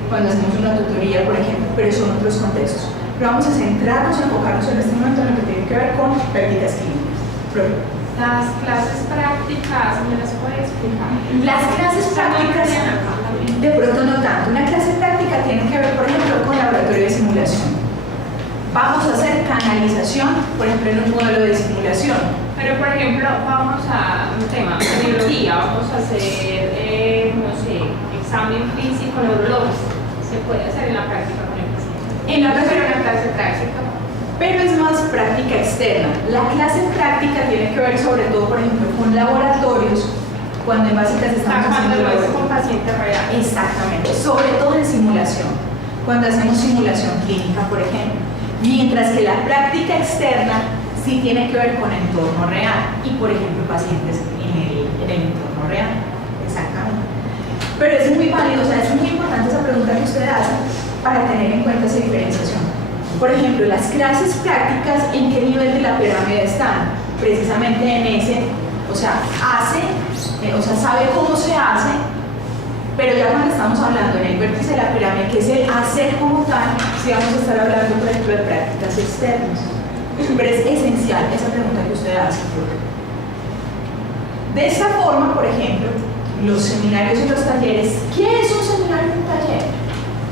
cuando hacemos una tutoría, por ejemplo, pero son otros contextos. Pero vamos a centrarnos, a enfocarnos en este momento en lo que tiene que ver con prácticas clínicas. Las clases prácticas, ¿me las puede explicar? Las clases prácticas, de pronto no tanto. Una clase práctica tiene que ver, por ejemplo, con laboratorio de simulación. vamos a hacer canalización, por ejemplo, en un modelo de simulación. Pero, por ejemplo, vamos a un tema, biología, vamos a hacer, no sé, examen físico neurológico. Se puede hacer en la práctica con el paciente. En la práctica, Pero en la clase práctica. pero es más práctica externa. La clase práctica tiene que ver sobre todo, por ejemplo, con laboratorios, cuando en básicas estamos Cuando haciendo lo ves laboratorios. con paciente real. Exactamente, sobre todo en simulación, cuando hacemos simulación clínica, por ejemplo. Mientras que la práctica externa sí tiene que ver con entorno real y, por ejemplo, pacientes en el entorno real. Exactamente. Pero es muy válido, o sea, es muy importante esa pregunta que usted hace para tener en cuenta esa diferenciación. Por ejemplo, las clases prácticas, ¿en qué nivel de la pirámide están? Precisamente en ese, o sea, sabe cómo se hace, pero ya cuando estamos hablando en el vértice de la pirámide, que es el hacer como tal, sí vamos a estar hablando, por ejemplo, de prácticas externas. Pero es esencial esa pregunta que usted hace. De esta forma, por ejemplo, los seminarios y los talleres. ¿Qué es un seminario y un taller?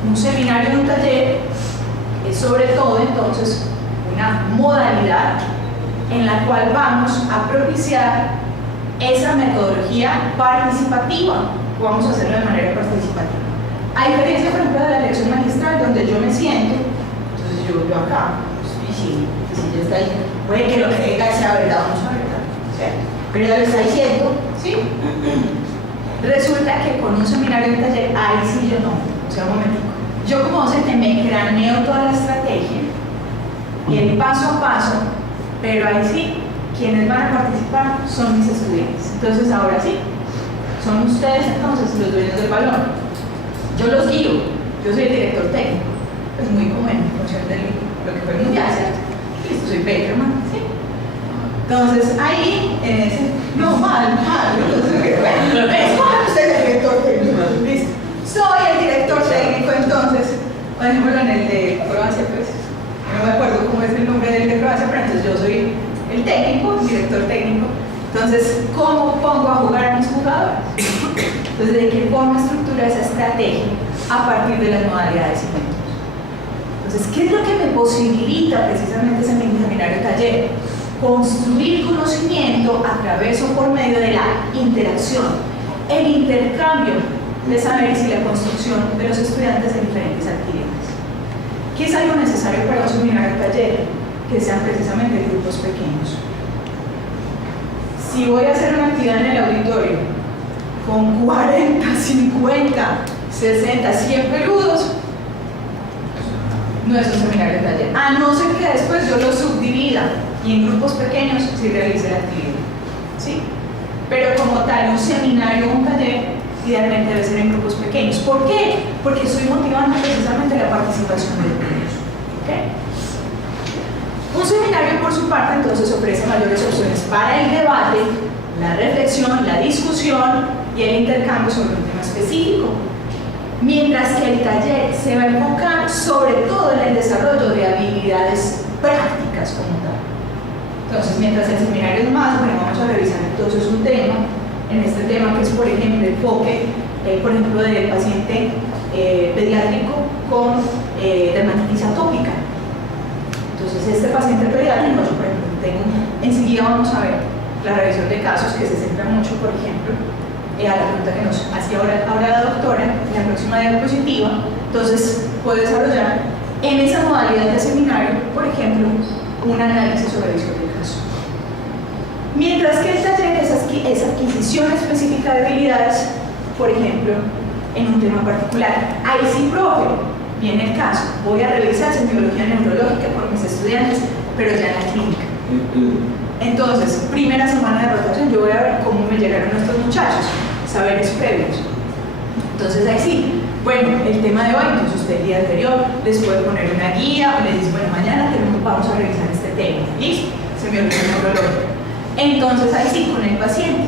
Un seminario y un taller es sobre todo entonces una modalidad en la cual vamos a propiciar esa metodología participativa. Vamos a hacerlo de manera participativa. A diferencia, por ejemplo, de la lección magistral, donde yo me siento, entonces yo acá, y si ya está diciendo, puede que lo que diga sea verdad o no sea verdad, ¿cierto? Pero ya lo está diciendo, ¿sí? Resulta que con un seminario de taller, ahí sí yo no, o sea, un momentico. Yo como docente me craneo toda la estrategia y el paso a paso, pero ahí sí, quienes van a participar son mis estudiantes. Entonces ahora sí, son ustedes entonces los dueños del balón. Yo los guío, yo soy el director técnico, es muy común en función de lo que fue el mundial, ¿cierto? Listo, soy Bakerman, ¿sí? Entonces ahí, en ese, no, mal, bueno, es usted el director técnico, listo. Soy el director técnico, entonces, por ejemplo en el de Croacia, pues, no me acuerdo cómo es el nombre del de Croacia, pero entonces yo soy el técnico, el director técnico. Entonces, ¿cómo pongo a jugar a mis jugadores? Entonces, ¿de qué forma estructura esa estrategia a partir de las modalidades y métodos? Entonces, ¿qué es lo que me posibilita precisamente ese seminario taller? Construir conocimiento a través o por medio de la interacción, el intercambio de saberes y la construcción de los estudiantes en diferentes actividades. ¿Qué es algo necesario para un seminario taller? Que sean precisamente grupos pequeños. Si voy a hacer una actividad en el auditorio con 40, 50, 60, 100 peludos, no es un seminario de taller. A no ser que después yo lo subdivida y en grupos pequeños sí realice la actividad. ¿Sí? Pero como tal, un seminario o un taller idealmente debe ser en grupos pequeños. ¿Por qué? Porque estoy motivando precisamente la participación de ellos. ¿Okay? Un seminario, por su parte, entonces ofrece mayores opciones para el debate, la reflexión, la discusión y el intercambio sobre un tema específico. Mientras que el taller se va a enfocar sobre todo en el desarrollo de habilidades prácticas como tal. Entonces, mientras el seminario es más, bueno, vamos a revisar entonces un tema, en este tema que es, por ejemplo, el enfoque, por ejemplo, del paciente pediátrico con dermatitis atópica. Entonces, este paciente pediátrico, yo, por ejemplo, enseguida vamos a ver la revisión de casos que se centra mucho, por ejemplo, a la pregunta que nos hacía ahora la doctora en la próxima diapositiva. Entonces, puedo desarrollar en esa modalidad de seminario, por ejemplo, un análisis o revisión de caso. Mientras que el taller es adquisición específica de habilidades, por ejemplo, en un tema particular. Ahí sí, profe, viene el caso, voy a revisar semiología neurológica por mis estudiantes, pero ya en la clínica. Entonces, primera semana de rotación, yo voy a ver cómo me llegaron estos muchachos, saberes previos. Entonces, ahí sí, bueno, el tema de hoy, entonces usted el día anterior les puede poner una guía o le dice, bueno, mañana vamos a revisar este tema, ¿listo? Semiología neurológica. Entonces, ahí sí, con el paciente,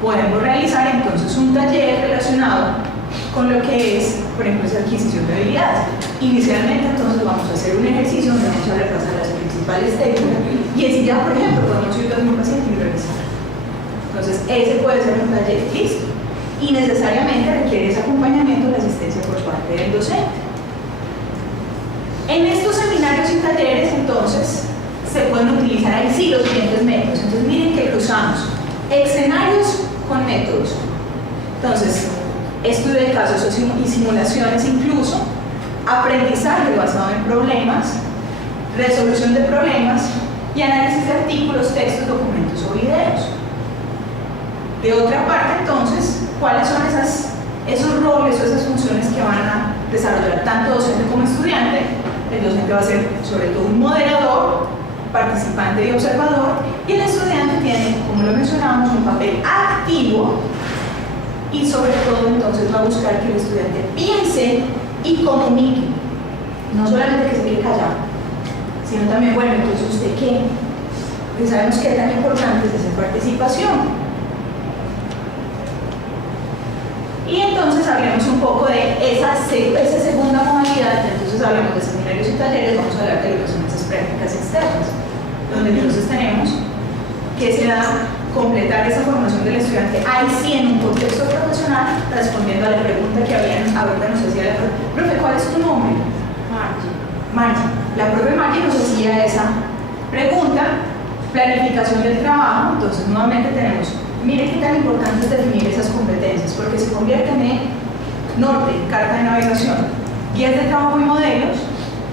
podemos realizar entonces un taller relacionado con lo que es, por ejemplo, esa adquisición de habilidades. Inicialmente, entonces, vamos a hacer un ejercicio donde vamos a repasar las principales técnicas y así ya, por ejemplo, podemos ir con un paciente y revisar. Entonces, ese puede ser un taller, listo. Y necesariamente requiere ese acompañamiento de la asistencia por parte del docente. En estos seminarios y talleres, entonces, se pueden utilizar ahí sí los siguientes métodos. Entonces, miren que cruzamos escenarios con métodos. Entonces, estudio de casos y simulaciones incluso, aprendizaje basado en problemas, resolución de problemas y análisis de artículos, textos, documentos o videos. De otra parte, entonces, ¿cuáles son esos roles o esas funciones que van a desarrollar tanto docente como estudiante? El docente va a ser sobre todo un moderador, participante y observador, y el estudiante tiene, como lo mencionábamos, un papel activo y sobre todo entonces va a buscar que el estudiante piense y comunique, no solamente que se quede callado, sino también, bueno, entonces ¿usted qué? Porque sabemos qué tan importante es esa participación. Y entonces hablemos un poco de esa segunda modalidad. Entonces hablamos de seminarios y talleres, vamos a hablar de lo que son esas prácticas externas, donde entonces tenemos que se da completar esa formación del estudiante, ahí sí en un contexto profesional, respondiendo a la pregunta que ahorita nos hacía la profe, ¿cuál es tu nombre? Margie. La profe Margie nos hacía esa pregunta, planificación del trabajo. Entonces nuevamente tenemos, mire qué tan importante es definir esas competencias, porque se convierten en norte, carta de navegación, guías de trabajo y modelos,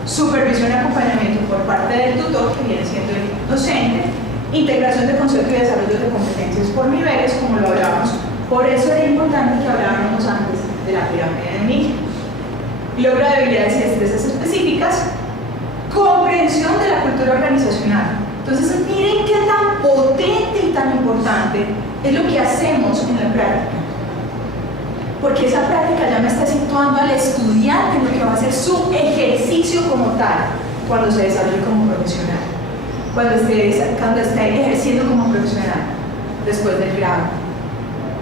supervisión y acompañamiento por parte del tutor, que viene siendo el docente, integración de concepto y desarrollo de competencias por niveles, como lo hablábamos. Por eso era importante que hablábamos antes de la pirámide de Niche. Logro de habilidades y destrezas específicas, comprensión de la cultura organizacional. Entonces, miren qué tan potente y tan importante es lo que hacemos en la práctica. Porque esa práctica ya me está situando al estudiante en lo que va a ser su ejercicio como tal, cuando se desarrolle como profesional, cuando esté ejerciendo como profesional, después del grado.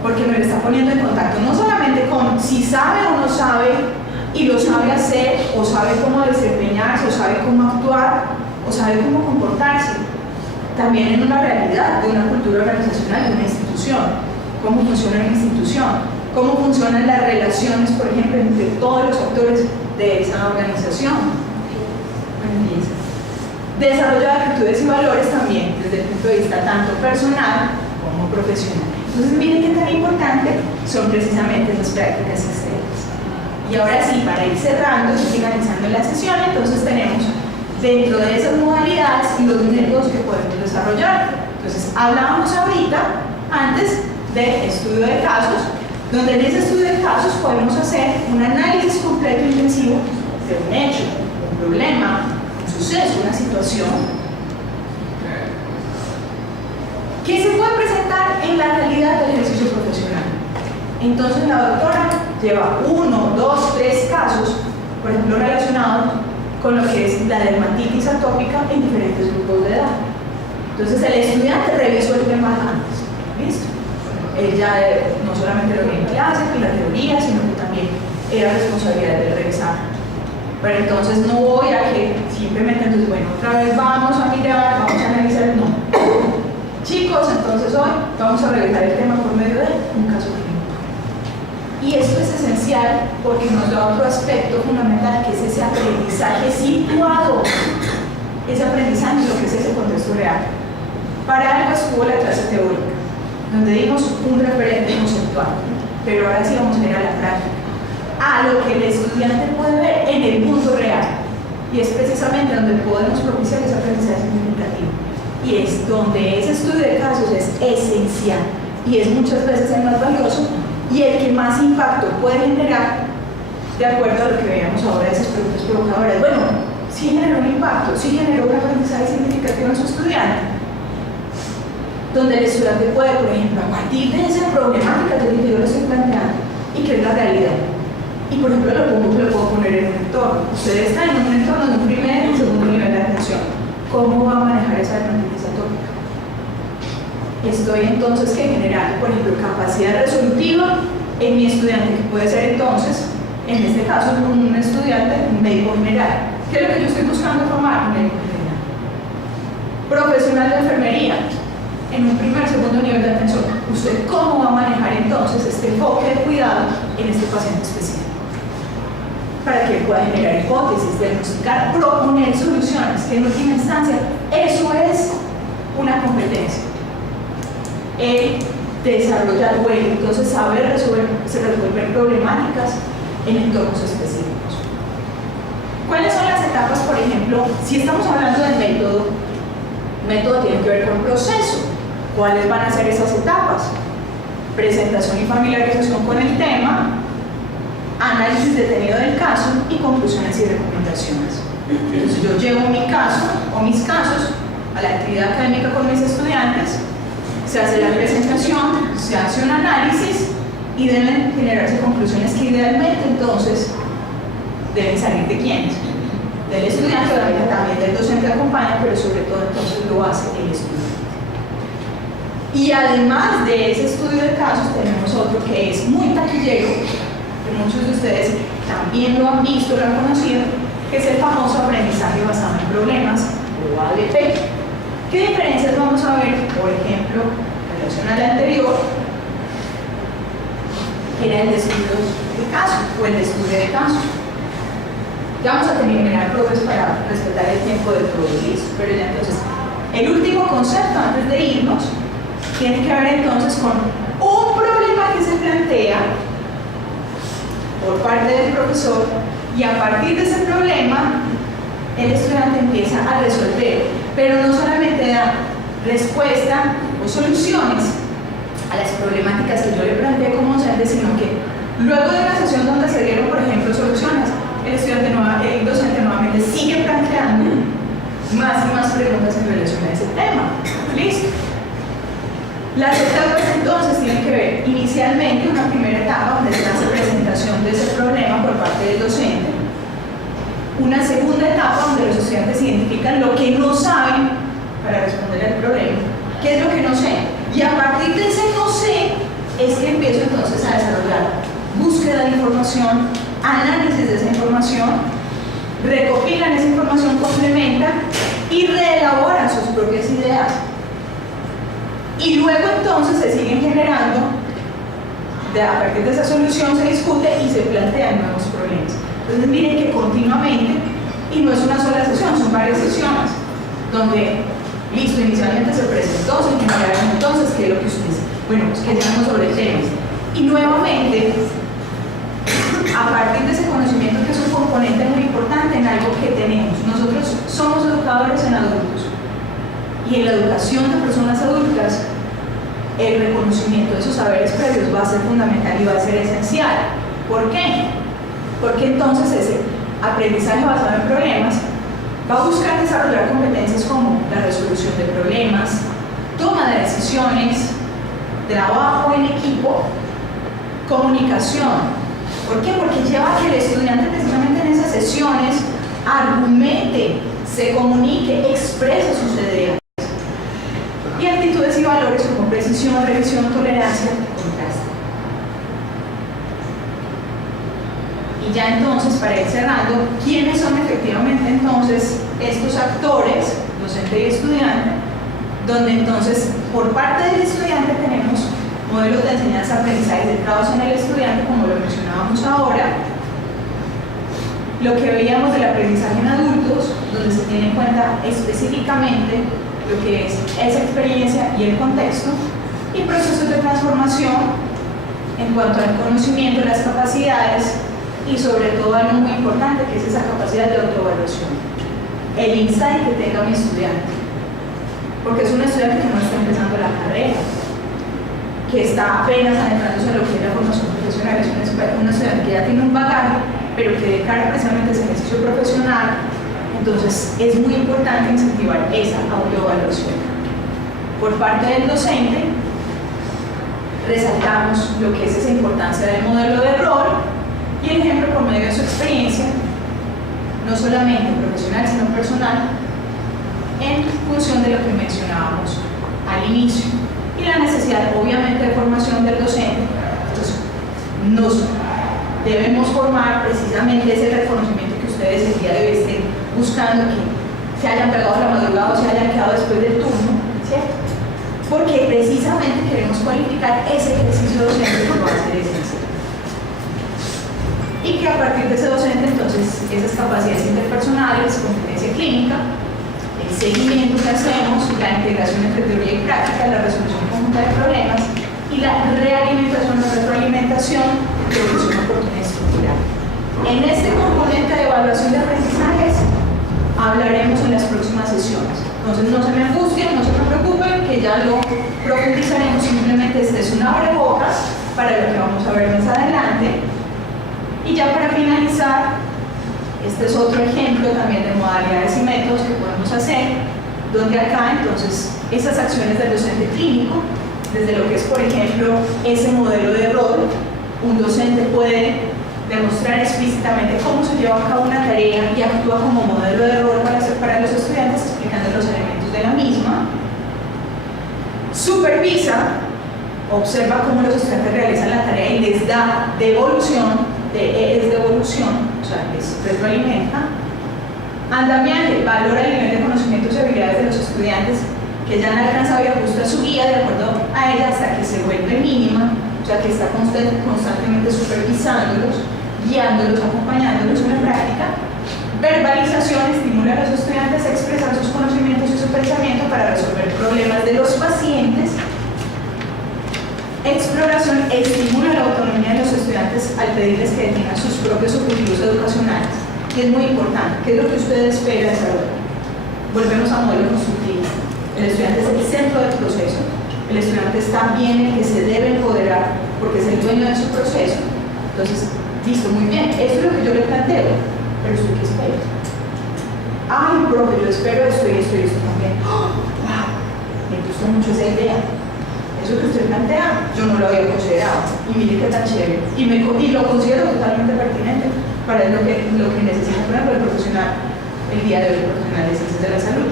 Porque me lo está poniendo en contacto no solamente con si sabe o no sabe, y lo sabe hacer, o sabe cómo desempeñarse, o sabe cómo actuar, o sabe cómo comportarse, también en una realidad de una cultura organizacional de una institución, cómo funciona una institución, cómo funcionan las relaciones, por ejemplo, entre todos los actores de esa organización. Desarrollo de actitudes y valores también desde el punto de vista tanto personal como profesional. Entonces miren qué tan importante son precisamente esas prácticas externas. Y ahora sí, para ir cerrando y finalizando la sesión, entonces tenemos dentro de esas modalidades los métodos que podemos desarrollar. Entonces hablábamos ahorita antes de estudio de casos, donde en ese estudio de casos podemos hacer un análisis completo e intensivo de un hecho, un problema, un suceso, una situación que se puede presentar en la realidad del ejercicio profesional. Entonces la doctora lleva 1, 2, 3 casos, por ejemplo, relacionados con lo que es la dermatitis atópica en diferentes grupos de edad. Entonces el estudiante revisó el tema antes, ¿listo? Él ya no solamente lo vi en clase, en la teoría, sino que también era responsabilidad de revisar. Pero entonces no voy a que simplemente, entonces, bueno, otra vez vamos a mirar, vamos a analizar, no. Chicos, entonces hoy vamos a revisar el tema por medio de un caso clínico. Y esto es esencial porque nos da otro aspecto fundamental, que es ese aprendizaje situado, ese aprendizaje en lo que es ese contexto real. Para algo estuvo la clase teórica, donde dimos un referente conceptual, pero ahora sí vamos a ir a la práctica, a lo que el estudiante puede ver en el mundo real, y es precisamente donde podemos propiciar ese aprendizaje significativo, y es donde ese estudio de casos es esencial, y es muchas veces el más valioso, y el que más impacto puede generar, de acuerdo a lo que veíamos ahora de esas preguntas provocadoras. Bueno, sí generó un impacto, sí generó un aprendizaje significativo en su estudiante, donde el estudiante puede, por ejemplo, a partir de esa problemática que yo lo estoy planteando y que es la realidad, y por ejemplo lo puedo poner en un entorno. Ustedes están en un entorno de un primer y un segundo nivel de atención. ¿Cómo va a manejar esa dermatitis atópica? Estoy entonces que generando, por ejemplo, capacidad resolutiva en mi estudiante, que puede ser entonces, en este caso, un estudiante, un médico general. ¿Qué es lo que yo estoy buscando formar? Un médico general. Profesional de enfermería, en un primer, segundo nivel de atención. ¿Usted cómo va a manejar entonces este enfoque de cuidado en este paciente específico? para que él pueda generar hipótesis, diagnosticar, proponer soluciones, que en última instancia eso es una competencia. El desarrollar o el entonces saber resolver problemáticas en entornos específicos. ¿Cuáles son las etapas, por ejemplo, si estamos hablando del método? Método tiene que ver con proceso. ¿Cuáles van a ser esas etapas? Presentación y familiarización con el tema, análisis detenido del caso y conclusiones y recomendaciones. Entonces yo llevo mi caso o mis casos a la actividad académica con mis estudiantes, se hace la presentación, se hace un análisis y deben generarse conclusiones que idealmente entonces deben salir de quiénes, del estudiante, obviamente también del docente acompaña, pero sobre todo entonces lo hace el estudiante. Y además de ese estudio de casos tenemos otro que es muy taquillero, que muchos de ustedes también lo han visto, lo han conocido, que es el famoso aprendizaje basado en problemas o ABP. ¿Qué diferencias vamos a ver? Por ejemplo, en relación a la anterior, era el de estudios de caso o el de estudio de caso. Ya vamos a terminar, profes, para respetar el tiempo de todos, listo. Pero ya entonces, el último concepto antes de irnos tiene que ver entonces con un problema que se plantea por parte del profesor y a partir de ese problema el estudiante empieza a resolver, pero no solamente da respuesta o soluciones a las problemáticas que yo le planteé como docente, sino que luego de una sesión donde se dieron, por ejemplo, soluciones, el docente nuevamente sigue planteando más y más preguntas en relación a ese tema. ¿Listo? Las etapas entonces tienen que ver inicialmente una primera etapa donde se hace presentación de ese problema por parte del docente, una segunda etapa donde los estudiantes identifican lo que no saben para responder al problema, qué es lo que no sé, y a partir de ese no sé es que empiezo entonces a desarrollar búsqueda de información, análisis de esa información, recopilan esa información, complementan y reelaboran sus propias ideas. Y luego entonces se siguen generando, a partir de esa solución se discute y se plantean nuevos problemas. Entonces miren que continuamente, y no es una sola sesión, son varias sesiones, donde, listo, inicialmente se presentó, se generaron entonces, ¿qué es lo que ustedes? Bueno, pues que llamamos sobre temas. Y nuevamente, a partir de ese conocimiento que es un componente muy importante en algo que tenemos, nosotros somos educadores en adultos. Y en la educación de personas adultas, el reconocimiento de esos saberes previos va a ser fundamental y va a ser esencial. ¿Por qué? Porque entonces ese aprendizaje basado en problemas va a buscar desarrollar competencias como la resolución de problemas, toma de decisiones, trabajo en equipo, comunicación. ¿Por qué? Porque lleva a que el estudiante precisamente en esas sesiones argumente, se comunique, exprese sus ideas. Y actitudes y valores como precisión, revisión, tolerancia, contraste. Y ya entonces, para ir cerrando, ¿quiénes son efectivamente entonces estos actores, docente y estudiante? Donde entonces, por parte del estudiante tenemos modelos de enseñanza-aprendizaje centrados en el estudiante, como lo mencionábamos ahora, lo que veíamos del aprendizaje en adultos, donde se tiene en cuenta específicamente lo que es esa experiencia y el contexto, y procesos de transformación en cuanto al conocimiento, las capacidades y sobre todo algo muy importante que es esa capacidad de autoevaluación, el insight que tenga mi estudiante, porque es un estudiante que no está empezando la carrera, que está apenas adentrándose en lo que es la formación profesional, es un estudiante que ya tiene un bagaje, pero que de cara precisamente a ese ejercicio profesional. Entonces es muy importante incentivar esa autoevaluación. Por parte del docente, resaltamos lo que es esa importancia del modelo de rol y el ejemplo por medio de su experiencia, no solamente profesional sino personal, en función de lo que mencionábamos al inicio y la necesidad obviamente de formación del docente. Entonces nos debemos formar precisamente ese reconocimiento que ustedes el día de hoy estén buscando, que se hayan pegado a la madrugada o se hayan quedado después del turno, ¿cierto? Porque precisamente queremos cualificar ese ejercicio docente que va a ser esencial. Y y que a partir de ese docente, entonces, esas capacidades interpersonales, competencia clínica, el seguimiento que hacemos, la integración entre teoría y práctica, la resolución conjunta de problemas y la realimentación o retroalimentación de evolución oportuna y estructural. En este componente de evaluación de aprendizajes hablaremos en las próximas sesiones. Entonces no se me angustien, no se me preocupen, que ya lo profundizaremos, simplemente este es un abrebocas para lo que vamos a ver más adelante. Y ya para finalizar, este es otro ejemplo también de modalidades y métodos que podemos hacer, donde acá entonces esas acciones del docente clínico, desde lo que es por ejemplo ese modelo de rol, un docente puede demostrar explícitamente cómo se lleva a cabo una tarea y actúa como modelo de rol para los estudiantes, explicando los elementos de la misma. Supervisa, observa cómo los estudiantes realizan la tarea y les da devolución, es devolución, o sea, les retroalimenta. Andamiaje, valora el nivel de conocimientos y habilidades de los estudiantes que ya han alcanzado y ajusta su guía de acuerdo a ella hasta que se vuelve mínima, o sea, que está constantemente supervisándolos, guiándolos, acompañándolos en la práctica. Verbalización, estimula a los estudiantes a expresar sus conocimientos y su pensamiento para resolver problemas de los pacientes. Exploración, estimula la autonomía de los estudiantes al pedirles que detengan sus propios objetivos educacionales. Y es muy importante, ¿qué es lo que usted espera de saber? Volvemos a modelo constructivo. El estudiante es el centro del proceso. El estudiante es también el que se debe empoderar porque es el dueño de su proceso. Entonces, listo, muy bien, eso es lo que yo le planteo, pero ¿usted qué espera? Ay, profe, yo espero esto y esto y esto también. ¡Oh, wow! Me gustó mucho esa idea. Eso que usted plantea, yo no lo había considerado. Y mire qué tan chévere. Y lo considero totalmente pertinente para lo que necesita, por ejemplo, el profesional, el día de hoy, el profesional de ciencias de la salud.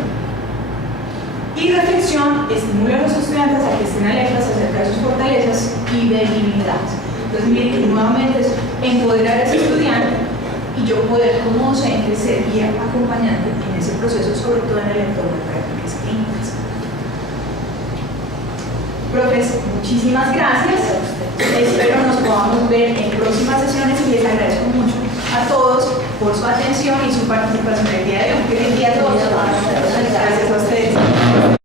Y reflexión, estimula a los estudiantes a que estén alertas acerca de sus fortalezas y debilidades. Entonces, miren, nuevamente es empoderar a ese estudiante y yo poder como docente ser guía acompañante en ese proceso, sobre todo en el entorno de prácticas clínicas. Profes, muchísimas gracias. Espero nos podamos ver en próximas sesiones y les agradezco mucho a todos por su atención y su participación el día de hoy. Feliz día a todos. Gracias a ustedes.